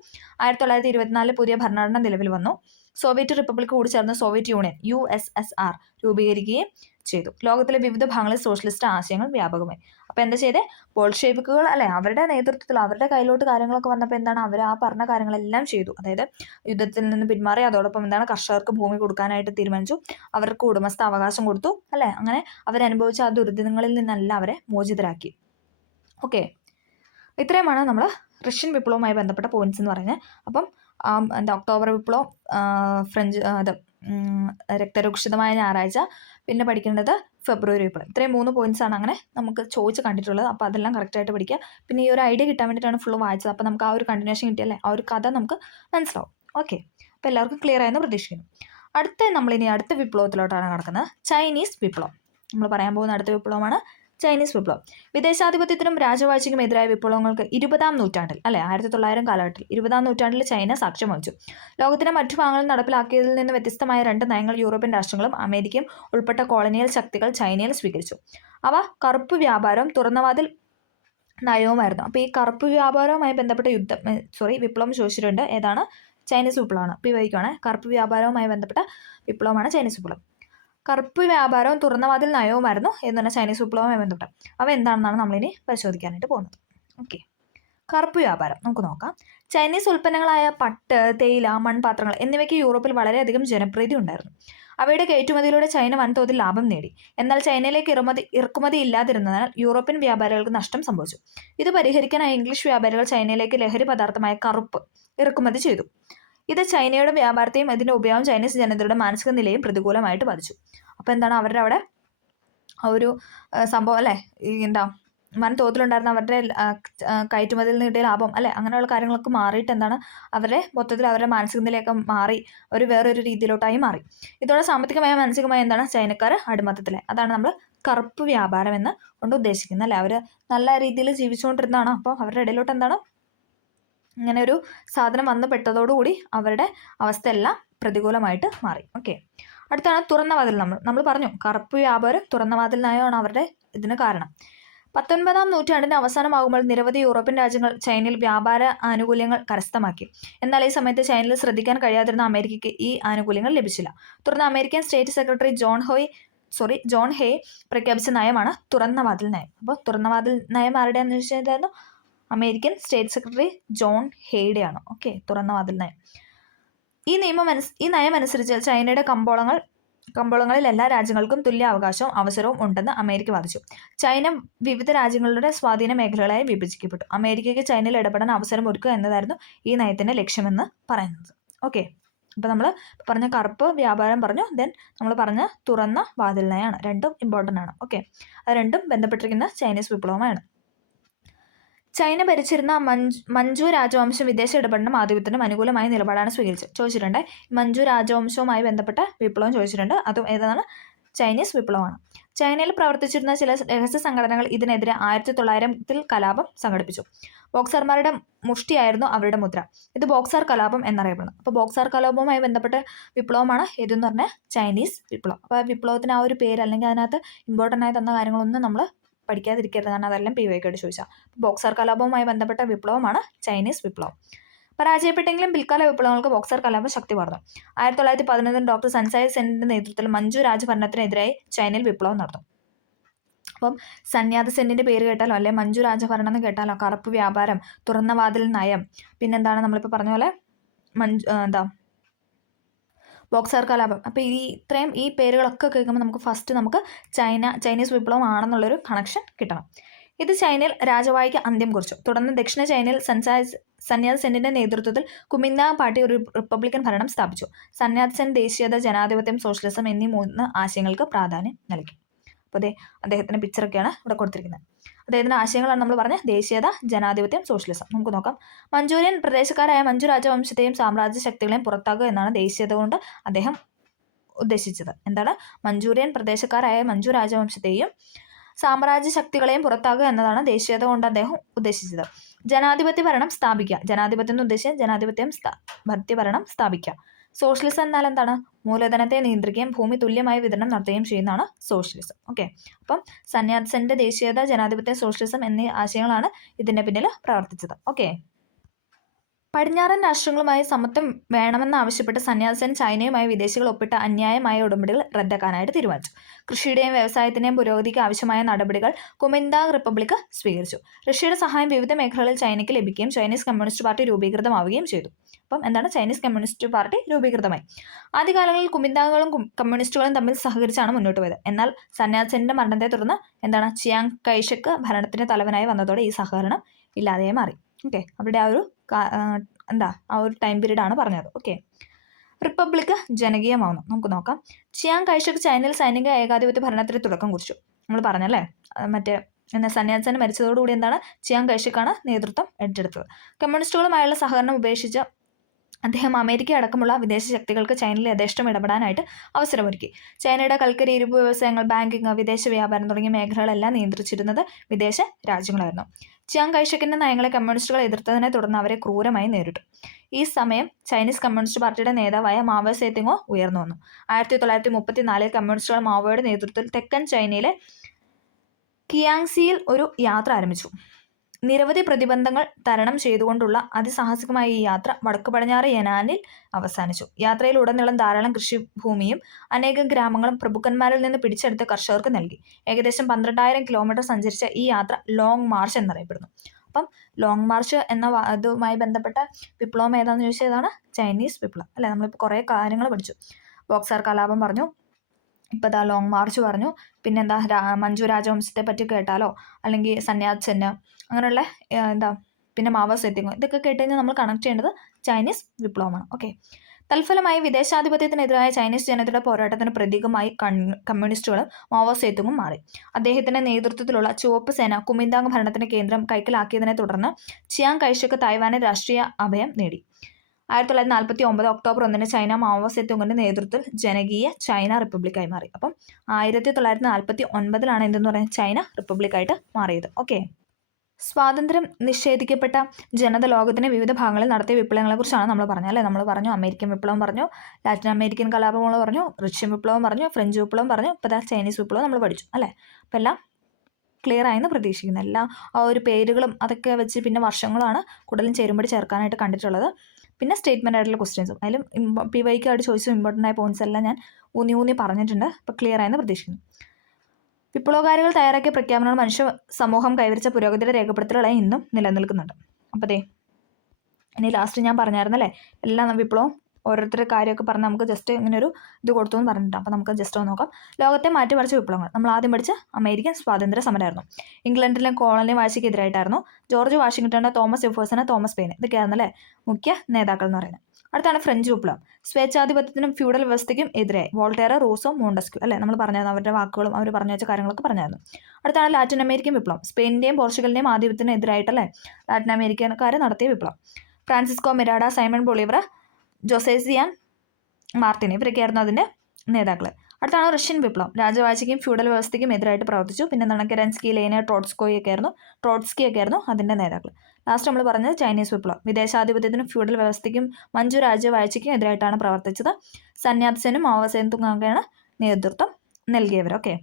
1924 പുതിയ ഭരണഘടന നിലവിൽ വന്നു. സോവിയറ്റ് റിപ്പബ്ലിക് കൂടി ചേർന്ന് സോവിയറ്റ് യൂണിയൻ USSR രൂപീകരിക്കുകയും ചെയ്തു. ലോകത്തിലെ വിവിധ ഭാഗങ്ങളിൽ സോഷ്യലിസ്റ്റ് ആശയങ്ങൾ വ്യാപകമായി. അപ്പോൾ എന്താ ചെയ്തേ, ബോൾഷെവിക്കുകൾ അല്ലെ, അവരുടെ നേതൃത്വത്തിൽ അവരുടെ കയ്യിലോട്ട് കാര്യങ്ങളൊക്കെ വന്നപ്പോൾ എന്താണ്, അവർ ആ പറഞ്ഞ കാര്യങ്ങളെല്ലാം ചെയ്തു. അതായത് യുദ്ധത്തിൽ നിന്ന് പിന്മാറി, അതോടൊപ്പം എന്താണ്, കർഷകർക്ക് ഭൂമി കൊടുക്കാനായിട്ട് തീരുമാനിച്ചു, അവർക്ക് ഉടമസ്ഥ അവകാശം കൊടുത്തു അല്ലേ. അങ്ങനെ അവരനുഭവിച്ച ആ ദുരിതങ്ങളിൽ നിന്നെല്ലാം അവരെ മോചിതരാക്കി. ഓക്കെ, ഇത്രയുമാണ് നമ്മൾ റഷ്യൻ വിപ്ലവവുമായി ബന്ധപ്പെട്ട പോയിന്റ്സ് എന്ന് പറയുന്നത്. അപ്പം എന്താ, ഒക്ടോബർ വിപ്ലവം, ഫ്രഞ്ച് രക്തരൂക്ഷിതമായ ഞായറാഴ്ച, പിന്നെ പഠിക്കേണ്ടത് ഫെബ്രുവരി വിപ്ലവം. ഇത്രയും 3 പോയിന്റ്സാണ് അങ്ങനെ നമുക്ക് ചോദിച്ച് കണ്ടിട്ടുള്ളത്. അപ്പോൾ അതെല്ലാം കറക്റ്റായിട്ട് പഠിക്കുക. പിന്നെ ഈ ഒരു ഐഡിയ കിട്ടാൻ വേണ്ടിയിട്ടാണ് ഫുള്ള് വായിച്ചത്. അപ്പോൾ നമുക്ക് ആ ഒരു കണ്ടിന്യൂഷൻ കിട്ടിയല്ലേ, ആ ഒരു കഥ നമുക്ക് മനസ്സിലാവും. ഓക്കെ, അപ്പോൾ എല്ലാവർക്കും ക്ലിയർ ആയെന്ന് പ്രതീക്ഷിക്കുന്നു. നമ്മളിനി അടുത്ത വിപ്ലവത്തിലോട്ടാണ് കിടക്കുന്നത്, ചൈനീസ് വിപ്ലവം. നമ്മൾ പറയാൻ പോകുന്ന അടുത്ത വിപ്ലവമാണ് ചൈനീസ് വിപ്ലവം. വിദേശാധിപത്യത്തിനും രാജവാഴ്ചയ്ക്കും എതിരായ വിപ്ലവങ്ങൾക്ക് 20-ാം നൂറ്റാണ്ടിൽ അല്ലെ, 1900 കാലഘട്ടത്തിൽ 20-ാം നൂറ്റാണ്ടിൽ ചൈന സാക്ഷ്യം വഹിച്ചു. ലോകത്തിന്റെ മറ്റു ഭാഗങ്ങളിൽ നടപ്പിലാക്കിയതിൽ നിന്ന് വ്യത്യസ്തമായ 2 നയങ്ങൾ യൂറോപ്യൻ രാഷ്ട്രങ്ങളും അമേരിക്കയും ഉൾപ്പെട്ട കോളനിയൽ ശക്തികൾ ചൈനയിൽ സ്വീകരിച്ചു. അവ കറുപ്പ് വ്യാപാരവും തുറന്നവാതിൽ നയവുമായിരുന്നു. അപ്പോൾ ഈ കറുപ്പ് വ്യാപാരവുമായി ബന്ധപ്പെട്ട വിപ്ലവം ചോദിച്ചിട്ടുണ്ട്. ഏതാണ്, ചൈനീസ് വിപ്ലവമാണ്. അപ്പോൾ വഹിക്കുകയാണ്, കറുപ്പ് വ്യാപാരവുമായി ബന്ധപ്പെട്ട വിപ്ലവമാണ് ചൈനീസ് വിപ്ലവം. കറുപ്പ് വ്യാപാരവും തുറന്നവാതിൽ നയവുമായിരുന്നു എന്ന് പറഞ്ഞാൽ ചൈനീസ് വിപ്ലവവുമായി ബന്ധപ്പെട്ട. അവ എന്താണെന്നാണ് നമ്മളിനി പരിശോധിക്കാനായിട്ട് പോകുന്നത്. ഓക്കെ, കറുപ്പ് വ്യാപാരം നമുക്ക് നോക്കാം. ചൈനീസ് ഉൽപ്പന്നങ്ങളായ പട്ട്, തേയില, മൺപാത്രങ്ങൾ എന്നിവയ്ക്ക് യൂറോപ്പിൽ വളരെയധികം ജനപ്രീതി ഉണ്ടായിരുന്നു. അവയുടെ കയറ്റുമതിയിലൂടെ ചൈന വൻതോതിൽ ലാഭം നേടി. എന്നാൽ ചൈനയിലേക്ക് ഇറക്കുമതി ഇല്ലാതിരുന്നതിനാൽ യൂറോപ്യൻ വ്യാപാരികൾക്ക് നഷ്ടം സംഭവിച്ചു. ഇത് പരിഹരിക്കാനായി ഇംഗ്ലീഷ് വ്യാപാരികൾ ചൈനയിലേക്ക് ലഹരി പദാർത്ഥമായ കറുപ്പ് ഇറക്കുമതി ചെയ്തു. ഇത് ചൈനയുടെ വ്യാപാരത്തെയും ഇതിൻ്റെ ഉപയോഗം ചൈനീസ് ജനതയുടെ മാനസിക നിലയും പ്രതികൂലമായിട്ട് ബാധിച്ചു. അപ്പോൾ എന്താണ്, അവരുടെ അവിടെ ആ ഒരു സംഭവം അല്ലേ, എന്താ, തോതിലുണ്ടായിരുന്ന അവരുടെ കയറ്റുമതിയിൽ നിന്ന് കിട്ടിയ ലാഭം അല്ലെ, അങ്ങനെയുള്ള കാര്യങ്ങളൊക്കെ മാറിയിട്ട് എന്താണ്, അവരുടെ മൊത്തത്തിൽ അവരുടെ മാനസിക നിലയൊക്കെ മാറി ഒരു വേറൊരു രീതിയിലോട്ടായി മാറി. ഇതോടെ സാമ്പത്തികമായ മാനസികമായ എന്താണ്, ചൈനക്കാർ അടിമത്തത്തിലെ. അതാണ് നമ്മൾ കറുപ്പ് വ്യാപാരം എന്ന് കൊണ്ട് ഉദ്ദേശിക്കുന്നത് അല്ലേ. അവർ നല്ല രീതിയിൽ ജീവിച്ചുകൊണ്ടിരുന്നതാണ്. അപ്പോൾ അവരുടെ ഇടയിലോട്ട് എന്താണ്, ഇങ്ങനെ ഒരു സാധനം വന്ന് പെട്ടതോടുകൂടി അവരുടെ അവസ്ഥയെല്ലാം പ്രതികൂലമായിട്ട് മാറി. ഓക്കെ, അടുത്താണ് തുറന്ന വാതിൽ. നമ്മൾ പറഞ്ഞു കറുപ്പ് വ്യാപാരം തുറന്ന വാതിൽ നയമാണ് അവരുടെ ഇതിന് കാരണം. 19-ാം നൂറ്റാണ്ടിൻ്റെ അവസാനമാകുമ്പോൾ നിരവധി യൂറോപ്യൻ രാജ്യങ്ങൾ ചൈനയിൽ വ്യാപാര ആനുകൂല്യങ്ങൾ കരസ്ഥമാക്കി. എന്നാൽ ഈ സമയത്ത് ചൈനയിൽ ശ്രദ്ധിക്കാൻ കഴിയാതിരുന്ന അമേരിക്കയ്ക്ക് ഈ ആനുകൂല്യങ്ങൾ ലഭിച്ചില്ല. തുടർന്ന് അമേരിക്കൻ സ്റ്റേറ്റ് സെക്രട്ടറി ജോൺ ഹേ പ്രഖ്യാപിച്ച നയമാണ് തുറന്ന വാതിൽ നയം. അപ്പോൾ തുറന്ന വാതിൽ നയം ആരുടെയാണെന്ന് ചോദിച്ചായിരുന്നു, അമേരിക്കൻ സ്റ്റേറ്റ് സെക്രട്ടറി ജോൺ ഹേയുടെയാണ്. ഓക്കെ, തുറന്ന വാതിൽ നയം. ഈ നയം അനുസരിച്ച് ചൈനയുടെ കമ്പോളങ്ങളിൽ എല്ലാ രാജ്യങ്ങൾക്കും തുല്യ അവകാശവും അവസരവും ഉണ്ടെന്ന് അമേരിക്ക വാദിച്ചു. ചൈന വിവിധ രാജ്യങ്ങളുടെ സ്വാധീന മേഖലകളായി വിഭജിക്കപ്പെട്ടു. അമേരിക്കയ്ക്ക് ചൈനയിൽ ഇടപെടാൻ അവസരം ഒരുക്കുക എന്നതായിരുന്നു ഈ നയത്തിൻ്റെ ലക്ഷ്യമെന്ന് പറയുന്നത്. ഓക്കെ, അപ്പോൾ നമ്മൾ പറഞ്ഞ കറുപ്പ് വ്യാപാരം പറഞ്ഞു, ദെൻ നമ്മൾ പറഞ്ഞ തുറന്ന വാതിൽ നയമാണ്. രണ്ടും ഇമ്പോർട്ടൻ്റ് ആണ്. ഓക്കെ, അത് രണ്ടും ബന്ധപ്പെട്ടിരിക്കുന്ന ചൈനീസ് വിപ്ലവമാണ്. ചൈന ഭരിച്ചിരുന്ന മഞ്ചു രാജവംശം വിദേശ ഇടപെടലിനും ആധിപത്യത്തിനും അനുകൂലമായ നിലപാടാണ് സ്വീകരിച്ചത്. ചോദിച്ചിട്ടുണ്ട്, മഞ്ചു രാജവംശവുമായി ബന്ധപ്പെട്ട വിപ്ലവം ചോദിച്ചിട്ടുണ്ട്. അതും ഏതാണ്, ചൈനീസ് വിപ്ലവമാണ്. ചൈനയിൽ പ്രവർത്തിച്ചിരുന്ന ചില രഹസ്യ സംഘടനകൾ ഇതിനെതിരെ 1900-ൽ കലാപം സംഘടിപ്പിച്ചു. ബോക്സർമാരുടെ മുഷ്ടിയായിരുന്നു അവരുടെ മുദ്ര. ഇത് ബോക്സർ കലാപം എന്നറിയപ്പെടുന്നു. അപ്പോൾ ബോക്സർ കലാപവുമായി ബന്ധപ്പെട്ട വിപ്ലവമാണ് ഇതെന്ന് പറഞ്ഞാൽ ചൈനീസ് വിപ്ലവം. അപ്പോൾ ആ വിപ്ലവത്തിന് ആ ഒരു പേര് അല്ലെങ്കിൽ അതിനകത്ത് ഇമ്പോർട്ടൻ്റ് ആയി തന്ന കാര്യങ്ങളൊന്നും നമ്മൾ പഠിക്കാതിരിക്കരുത്, കാരണം അതെല്ലാം PYK ചോദിച്ചാൽ. ബോക്സർ കലാപവുമായി ബന്ധപ്പെട്ട വിപ്ലവമാണ് ചൈനീസ് വിപ്ലവം. പരാജയപ്പെട്ടെങ്കിലും പിൽക്കാല വിപ്ലവങ്ങൾക്ക് ബോക്സർ കലാപം ശക്തി പകർന്നു. 1911 ഡോക്ടർ സൻയാസി സെന്നിന്റെ നേതൃത്വത്തിൽ മഞ്ചു രാജഭരണത്തിനെതിരായി ചൈനയിൽ വിപ്ലവം നടന്നു. അപ്പം സന്യാസി സെന്നിന്റെ പേര് കേട്ടാലോ, അല്ലെ മഞ്ചു രാജഭരണം എന്ന് കേട്ടാലോ, കറുപ്പ് വ്യാപാരം, തുറന്ന വാതിൽ നയം, പിന്നെന്താണ് നമ്മളിപ്പോൾ പറഞ്ഞ പോലെ ബോക്സർ കലാപം. അപ്പോൾ ഇത്രയും ഈ പേരുകളൊക്കെ കേൾക്കുമ്പോൾ നമുക്ക് ഫസ്റ്റ് ചൈനീസ് വിപ്ലവം ആണെന്നുള്ളൊരു കണക്ഷൻ കിട്ടണം. ഇത് ചൈനയിൽ രാജവാഴിക്ക് അന്ത്യം കുറിച്ചു. തുടർന്ന് ദക്ഷിണ ചൈനയിൽ സന്യാത് സെന്നിന്റെ നേതൃത്വത്തിൽ കുമിന്താങ് പാർട്ടി ഒരു റിപ്പബ്ലിക്കൻ ഭരണം സ്ഥാപിച്ചു. സന്യാത് സെൻ ദേശീയത, ജനാധിപത്യം, സോഷ്യലിസം എന്നീ 3 ആശയങ്ങൾക്ക് പ്രാധാന്യം നൽകി. അപ്പോൾ അദ്ദേഹത്തിന്റെ പിക്ചറൊക്കെയാണ് ഇവിടെ കൊടുത്തിരിക്കുന്നത്. അദ്ദേഹത്തിന്റെ ആശയങ്ങളാണ് നമ്മൾ പറഞ്ഞ ദേശീയത, ജനാധിപത്യം, സോഷ്യലിസം. നമുക്ക് നോക്കാം. മഞ്ചൂരിയൻ പ്രദേശക്കാരായ മഞ്ചു രാജവംശത്തെയും സാമ്രാജ്യ ശക്തികളെയും പുറത്താക്കുക എന്നാണ് ദേശീയത കൊണ്ട് അദ്ദേഹം ഉദ്ദേശിച്ചത്. എന്താണ്? മഞ്ചൂരിയൻ പ്രദേശക്കാരായ മഞ്ചു രാജവംശത്തെയും സാമ്രാജ്യ ശക്തികളെയും പുറത്താക്കുക എന്നതാണ് ദേശീയത കൊണ്ട് അദ്ദേഹം ഉദ്ദേശിച്ചത്. ജനാധിപത്യ ഭരണം സ്ഥാപിക്കുക. ജനാധിപത്യം എന്ന് ഉദ്ദേശിച്ച് ഭരണം സ്ഥാപിക്കുക. സോഷ്യലിസം എന്നാൽ എന്താണ്? മൂലധനത്തെ നിയന്ത്രിക്കുകയും ഭൂമി തുല്യമായി വിതരണം നടത്തുകയും ചെയ്യുന്നതാണ് സോഷ്യലിസം. ഓക്കെ, അപ്പം സന്യാത് സെന്റെ ദേശീയത, ജനാധിപത്യം, സോഷ്യലിസം എന്നീ ആശയങ്ങളാണ് ഇതിന്റെ പിന്നിൽ പ്രവർത്തിച്ചത്. ഓക്കെ, പടിഞ്ഞാറൻ രാഷ്ട്രങ്ങളുമായി സമത്വം വേണമെന്നാവശ്യപ്പെട്ട് സന്യാത് സെൻ ചൈനയുമായി വിദേശികൾ ഒപ്പിട്ട അന്യായമായ ഉടമ്പടികൾ റദ്ദാക്കാനായിട്ട് തീരുമാനിച്ചു. കൃഷിയുടെയും വ്യവസായത്തിന്റെയും പുരോഗതിക്ക് ആവശ്യമായ നടപടികൾ കുമിന്താങ് റിപ്പബ്ലിക് സ്വീകരിച്ചു. റഷ്യയുടെ സഹായം വിവിധ മേഖലകളിൽ ചൈനയ്ക്ക് ലഭിക്കുകയും ചൈനീസ് കമ്മ്യൂണിസ്റ്റ് പാർട്ടി രൂപീകൃതമാവുകയും ചെയ്തു. അപ്പം എന്താണ്? ചൈനീസ് കമ്മ്യൂണിസ്റ്റ് പാർട്ടി രൂപീകൃതമായി. ആദ്യകാലങ്ങളിൽ കുമിന്താങ്ങുകളും കമ്മ്യൂണിസ്റ്റുകളും തമ്മിൽ സഹകരിച്ചാണ് മുന്നോട്ട് പോയത്. എന്നാൽ സന്യാത് സെന്നിന്റെ മരണത്തെ തുടർന്ന് എന്താണ് ചിയാങ് കൈഷക്ക് ഭരണത്തിന്റെ തലവനായി വന്നതോടെ ഈ സഹകരണം ഇല്ലാതെ മാറി. ഓക്കെ, അവരുടെ ആ ഒരു ടൈം പീരീഡ് ആണ് പറഞ്ഞത്. ഓക്കെ, റിപ്പബ്ലിക് ജനകീയമാവുന്നു. നമുക്ക് നോക്കാം. ചിയാങ് കൈഷക്ക് ചൈനയിൽ സൈനിക ഏകാധിപത്യ ഭരണത്തിന് തുടക്കം കുറിച്ചു. നമ്മൾ പറഞ്ഞല്ലേ, മറ്റേ സന്യാത് സെൻ മരിച്ചതോടുകൂടി എന്താണ് ചിയാങ് കൈഷക്കാണ് നേതൃത്വം ഏറ്റെടുത്തത്. കമ്മ്യൂണിസ്റ്റുകളുമായുള്ള സഹകരണം ഉപേക്ഷിച്ച് അദ്ദേഹം അമേരിക്ക അടക്കമുള്ള വിദേശ ശക്തികൾക്ക് ചൈനയിൽ യഥേഷ്ടം ഇടപെടാനായിട്ട് അവസരമൊരുക്കി. ചൈനയുടെ കൽക്കരി, ഇരുമ്പ് വ്യവസായങ്ങൾ, ബാങ്കിങ്, വിദേശ വ്യാപാരം തുടങ്ങിയ മേഖലകളെല്ലാം നിയന്ത്രിച്ചിരുന്നത് വിദേശ രാജ്യങ്ങളായിരുന്നു. ചിയാങ് കൈഷക്കിന്റെ നയങ്ങളെ കമ്മ്യൂണിസ്റ്റുകൾ എതിർത്തതിനെ തുടർന്ന് അവരെ ക്രൂരമായി നേരിട്ടു. ഈ സമയം ചൈനീസ് കമ്മ്യൂണിസ്റ്റ് പാർട്ടിയുടെ നേതാവായ മാവോ സേതുങ് ഉയർന്നു വന്നു. 1934 കമ്മ്യൂണിസ്റ്റുകൾ മാവോയുടെ നേതൃത്വത്തിൽ തെക്കൻ ചൈനയിലെ കിയാങ്സിയിൽ ഒരു യാത്ര ആരംഭിച്ചു. നിരവധി പ്രതിബന്ധങ്ങൾ തരണം ചെയ്തുകൊണ്ടുള്ള അതിസാഹസികമായ ഈ യാത്ര വടക്കു പടിഞ്ഞാറ് യെനാനിൽ അവസാനിച്ചു. യാത്രയിലുടനീളം ധാരാളം കൃഷിഭൂമിയും അനേകം ഗ്രാമങ്ങളും പ്രഭുക്കന്മാരിൽ നിന്ന് പിടിച്ചെടുത്ത് കർഷകർക്ക് നൽകി. ഏകദേശം 12,000 കിലോമീറ്റർ സഞ്ചരിച്ച ഈ യാത്ര ലോങ് മാർച്ച് എന്നറിയപ്പെടുന്നു. അപ്പം ലോങ് മാർച്ച് എന്ന അതുമായി ബന്ധപ്പെട്ട വിപ്ലവം ഏതാണെന്ന് ചോദിച്ചാൽ ഏതാണ്? ചൈനീസ് വിപ്ലവം അല്ലേ. നമ്മളിപ്പോൾ കുറേ കാര്യങ്ങൾ പഠിച്ചു. ബോക്സാർ കലാപം പറഞ്ഞു, ഇപ്പോൾ ദാ ലോങ് മാർച്ച് പറഞ്ഞു, പിന്നെന്താ മഞ്ചു രാജവംശത്തെ പറ്റി കേട്ടാലോ, അല്ലെങ്കിൽ സന്യാത് സെന്ന്, അങ്ങനെയുള്ള പിന്നെ മാവോ സേതുങ്, ഇതൊക്കെ കേട്ട് കഴിഞ്ഞാൽ നമ്മൾ കണക്ട് ചെയ്യേണ്ടത് ചൈനീസ് വിപ്ലവമാണ്. ഓക്കെ, തൽഫലമായി വിദേശാധിപത്യത്തിനെതിരായ ചൈനീസ് ജനതയുടെ പോരാട്ടത്തിന് പ്രതീകമായി കമ്മ്യൂണിസ്റ്റുകളും മാവോ സേതുങ്ങും മാറി. അദ്ദേഹത്തിന്റെ നേതൃത്വത്തിലുള്ള ചുവപ്പ് സേന കുമിന്താങ് ഭരണത്തിന്റെ കേന്ദ്രം കൈക്കലാക്കിയതിനെ തുടർന്ന് ചിയാങ് കൈഷക്ക് തായ്വാനിൽ രാഷ്ട്രീയ അഭയം നേടി. 1949 ഒക്ടോബർ 1 ചൈന മാവോ സേതുങ്ങിന്റെ നേതൃത്വത്തിൽ ജനകീയ ചൈന റിപ്പബ്ലിക്കായി മാറി. അപ്പം 1949 എന്തെന്ന് പറയുന്നത് ചൈന റിപ്പബ്ലിക്കായിട്ട് മാറിയത്. ഓക്കെ, സ്വാതന്ത്ര്യം നിഷേധിക്കപ്പെട്ട ജനത ലോകത്തിന്റെ വിവിധ ഭാഗങ്ങളിൽ നടത്തിയ വിപ്ലവങ്ങളെക്കുറിച്ചാണ് നമ്മൾ പറഞ്ഞത് അല്ലേ. നമ്മൾ പറഞ്ഞു അമേരിക്കൻ വിപ്ലവം പറഞ്ഞു, ലാറ്റിൻ അമേരിക്കൻ കലാപങ്ങൾ പറഞ്ഞു, റഷ്യൻ വിപ്ലവം പറഞ്ഞു, ഫ്രഞ്ച് വിപ്ലവം പറഞ്ഞു, ഇപ്പോൾ ചൈനീസ് വിപ്ലവം നമ്മൾ പഠിച്ചു അല്ലേ. അപ്പോൾ എല്ലാം ക്ലിയർ ആയെന്ന് പ്രതീക്ഷിക്കുന്നു. എല്ലാം ആ ഒരു പേരുകളും അതൊക്കെ വെച്ച് പിന്നെ വർഷങ്ങളാണ് കൂടുതലും ചേരുമ്പടി ചേർക്കാനായിട്ട് കണ്ടിട്ടുള്ളത്. പിന്നെ സ്റ്റേറ്റ്മെൻ്റ് ആയിട്ടുള്ള ക്വസ്റ്റ്യൻസും അതിലും PYQ ആയിട്ട് ചോദിച്ച ഇമ്പോർട്ടൻ്റ് ആയ പോയിന്റ്സ് എല്ലാം ഞാൻ ഊന്നി പറഞ്ഞിട്ടുണ്ട്. അപ്പോൾ ക്ലിയർ ആയെന്ന് പ്രതീക്ഷിക്കുന്നു. വിപ്ലവകാരികൾ തയ്യാറാക്കിയ പ്രഖ്യാപനങ്ങൾ മനുഷ്യ സമൂഹം കൈവരിച്ച പുരോഗതിയുടെ രേഖപ്പെടുത്തലുകളായി ഇന്നും നിലനിൽക്കുന്നുണ്ട്. അപ്പോൾ ഇനി ലാസ്റ്റ് ഞാൻ പറഞ്ഞായിരുന്നല്ലേ എല്ലാ വിപ്ലവവും ഓരോരുത്തരുടെ കാര്യമൊക്കെ പറഞ്ഞ് നമുക്ക് ജസ്റ്റ് ഇങ്ങനെ ഒരു ഇത് കൊടുത്തു എന്ന് പറഞ്ഞിട്ടുണ്ട്. അപ്പോൾ നമുക്ക് ജസ്റ്റ് ഒന്ന് നോക്കാം. ലോകത്തെ മാറ്റിമറിച്ച വിപ്ലവങ്ങൾ. നമ്മൾ ആദ്യം പഠിച്ച അമേരിക്കൻ സ്വാതന്ത്ര്യ സമരമായിരുന്നു. ഇംഗ്ലണ്ടിലെ കോളനി വാഴ്ചയ്ക്കെതിരായിട്ടായിരുന്നു. George Washington, Thomas Jefferson, Thomas Paine, ഇതൊക്കെയായിരുന്നല്ലേ മുഖ്യ നേതാക്കൾ എന്ന് പറയുന്നത്. അടുത്താണ് ഫ്രഞ്ച് വിപ്ലവം. സ്വേച്ഛാധിപത്യത്തിനും ഫ്യൂഡൽ വ്യവസ്ഥയ്ക്കും എതിരായി വോൾട്ടേർ, റൂസോ, മോണ്ടസ്ക്യൂ അല്ലേ നമ്മൾ പറഞ്ഞായിരുന്നു. അവരുടെ വാക്കുകളും അവർ പറഞ്ഞു വെച്ച കാര്യങ്ങളൊക്കെ പറഞ്ഞായിരുന്നു. അടുത്താണ് ലാറ്റിൻ അമേരിക്കൻ വിപ്ലവം. സ്പെയിനിൻ്റെയും പോർച്ചുഗലിൻ്റെയും ആധിപത്യത്തിന് എതിരായിട്ടല്ലേ ലാറ്റിൻ അമേരിക്കക്കാർ നടത്തിയ വിപ്ലവം. Francisco Miranda, Simon Bolivar, Jose San Martin ഇവരൊക്കെയായിരുന്നു അതിൻ്റെ നേതാക്കൾ. അടുത്താണ് റഷ്യൻ വിപ്ലവം. രാജവാഴ്ചയ്ക്കും ഫ്യൂഡൽ വ്യവസ്ഥയ്ക്കും എതിരായിട്ട് പ്രവർത്തിച്ചു. പിന്നെ എന്താണ് കെരൻസ്കി, ലെനിൻ, ട്രോട്സ്കി ഒക്കെ ആയിരുന്നു അതിൻ്റെ നേതാക്കൾ. ലാസ്റ്റ് നമ്മൾ പറഞ്ഞത് ചൈനീസ് വിപ്ലവം. വിദേശാധിപത്യത്തിനും ഫ്യൂഡൽ വ്യവസ്ഥയ്ക്കും മഞ്ചു രാജവാഴ്ചയ്ക്കും എതിരായിട്ടാണ് പ്രവർത്തിച്ചത്. സന്യാത് സെന്നും മാവോ സേതുങ്ങൊക്കെയാണ് നേതൃത്വം നൽകിയവർ. ഓക്കെ,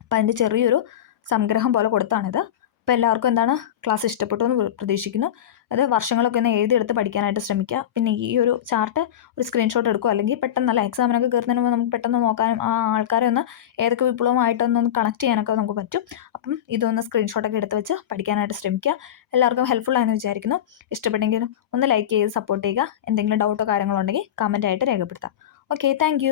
അപ്പം അതിൻ്റെ ചെറിയൊരു സംഗ്രഹം പോലെ കൊടുത്താണിത്. അപ്പോൾ എല്ലാവർക്കും എന്താണ് ക്ലാസ് ഇഷ്ടപ്പെട്ടു എന്ന് പ്രതീക്ഷിക്കുന്നു. അത് വർഷങ്ങളൊക്കെ ഒന്ന് എഴുതിയെടുത്ത് പഠിക്കാനായിട്ട് ശ്രമിക്കുക. പിന്നെ ഈ ഒരു ചാർട്ട് ഒരു സ്ക്രീൻഷോട്ട് എടുക്കുക, അല്ലെങ്കിൽ പെട്ടെന്നല്ല എക്സാമിനൊക്കെ കയറുന്നതിന് മുമ്പ് നമുക്ക് പെട്ടെന്ന് നോക്കാനും ആ ആൾക്കാരെ ഒന്ന് ഏതൊക്കെ വിപ്ലവമായിട്ടൊന്ന് കണക്ട് ചെയ്യാനൊക്കെ നമുക്ക് പറ്റും. അപ്പം ഇതൊന്ന് സ്ക്രീൻഷോട്ടൊക്കെ എടുത്ത് വെച്ച് പഠിക്കാനായിട്ട് ശ്രമിക്കുക. എല്ലാവർക്കും ഹെൽപ്ഫുൾ ആയെന്ന് വിചാരിക്കുന്നു. ഇഷ്ടപ്പെട്ടെങ്കിൽ ഒന്ന് ലൈക്ക് ചെയ്ത് സപ്പോർട്ട് ചെയ്യുക. എന്തെങ്കിലും ഡൗട്ടോ കാര്യങ്ങളോ ഉണ്ടെങ്കിൽ കമൻ്റ് ആയിട്ട് രേഖപ്പെടുത്താം. Okay, thank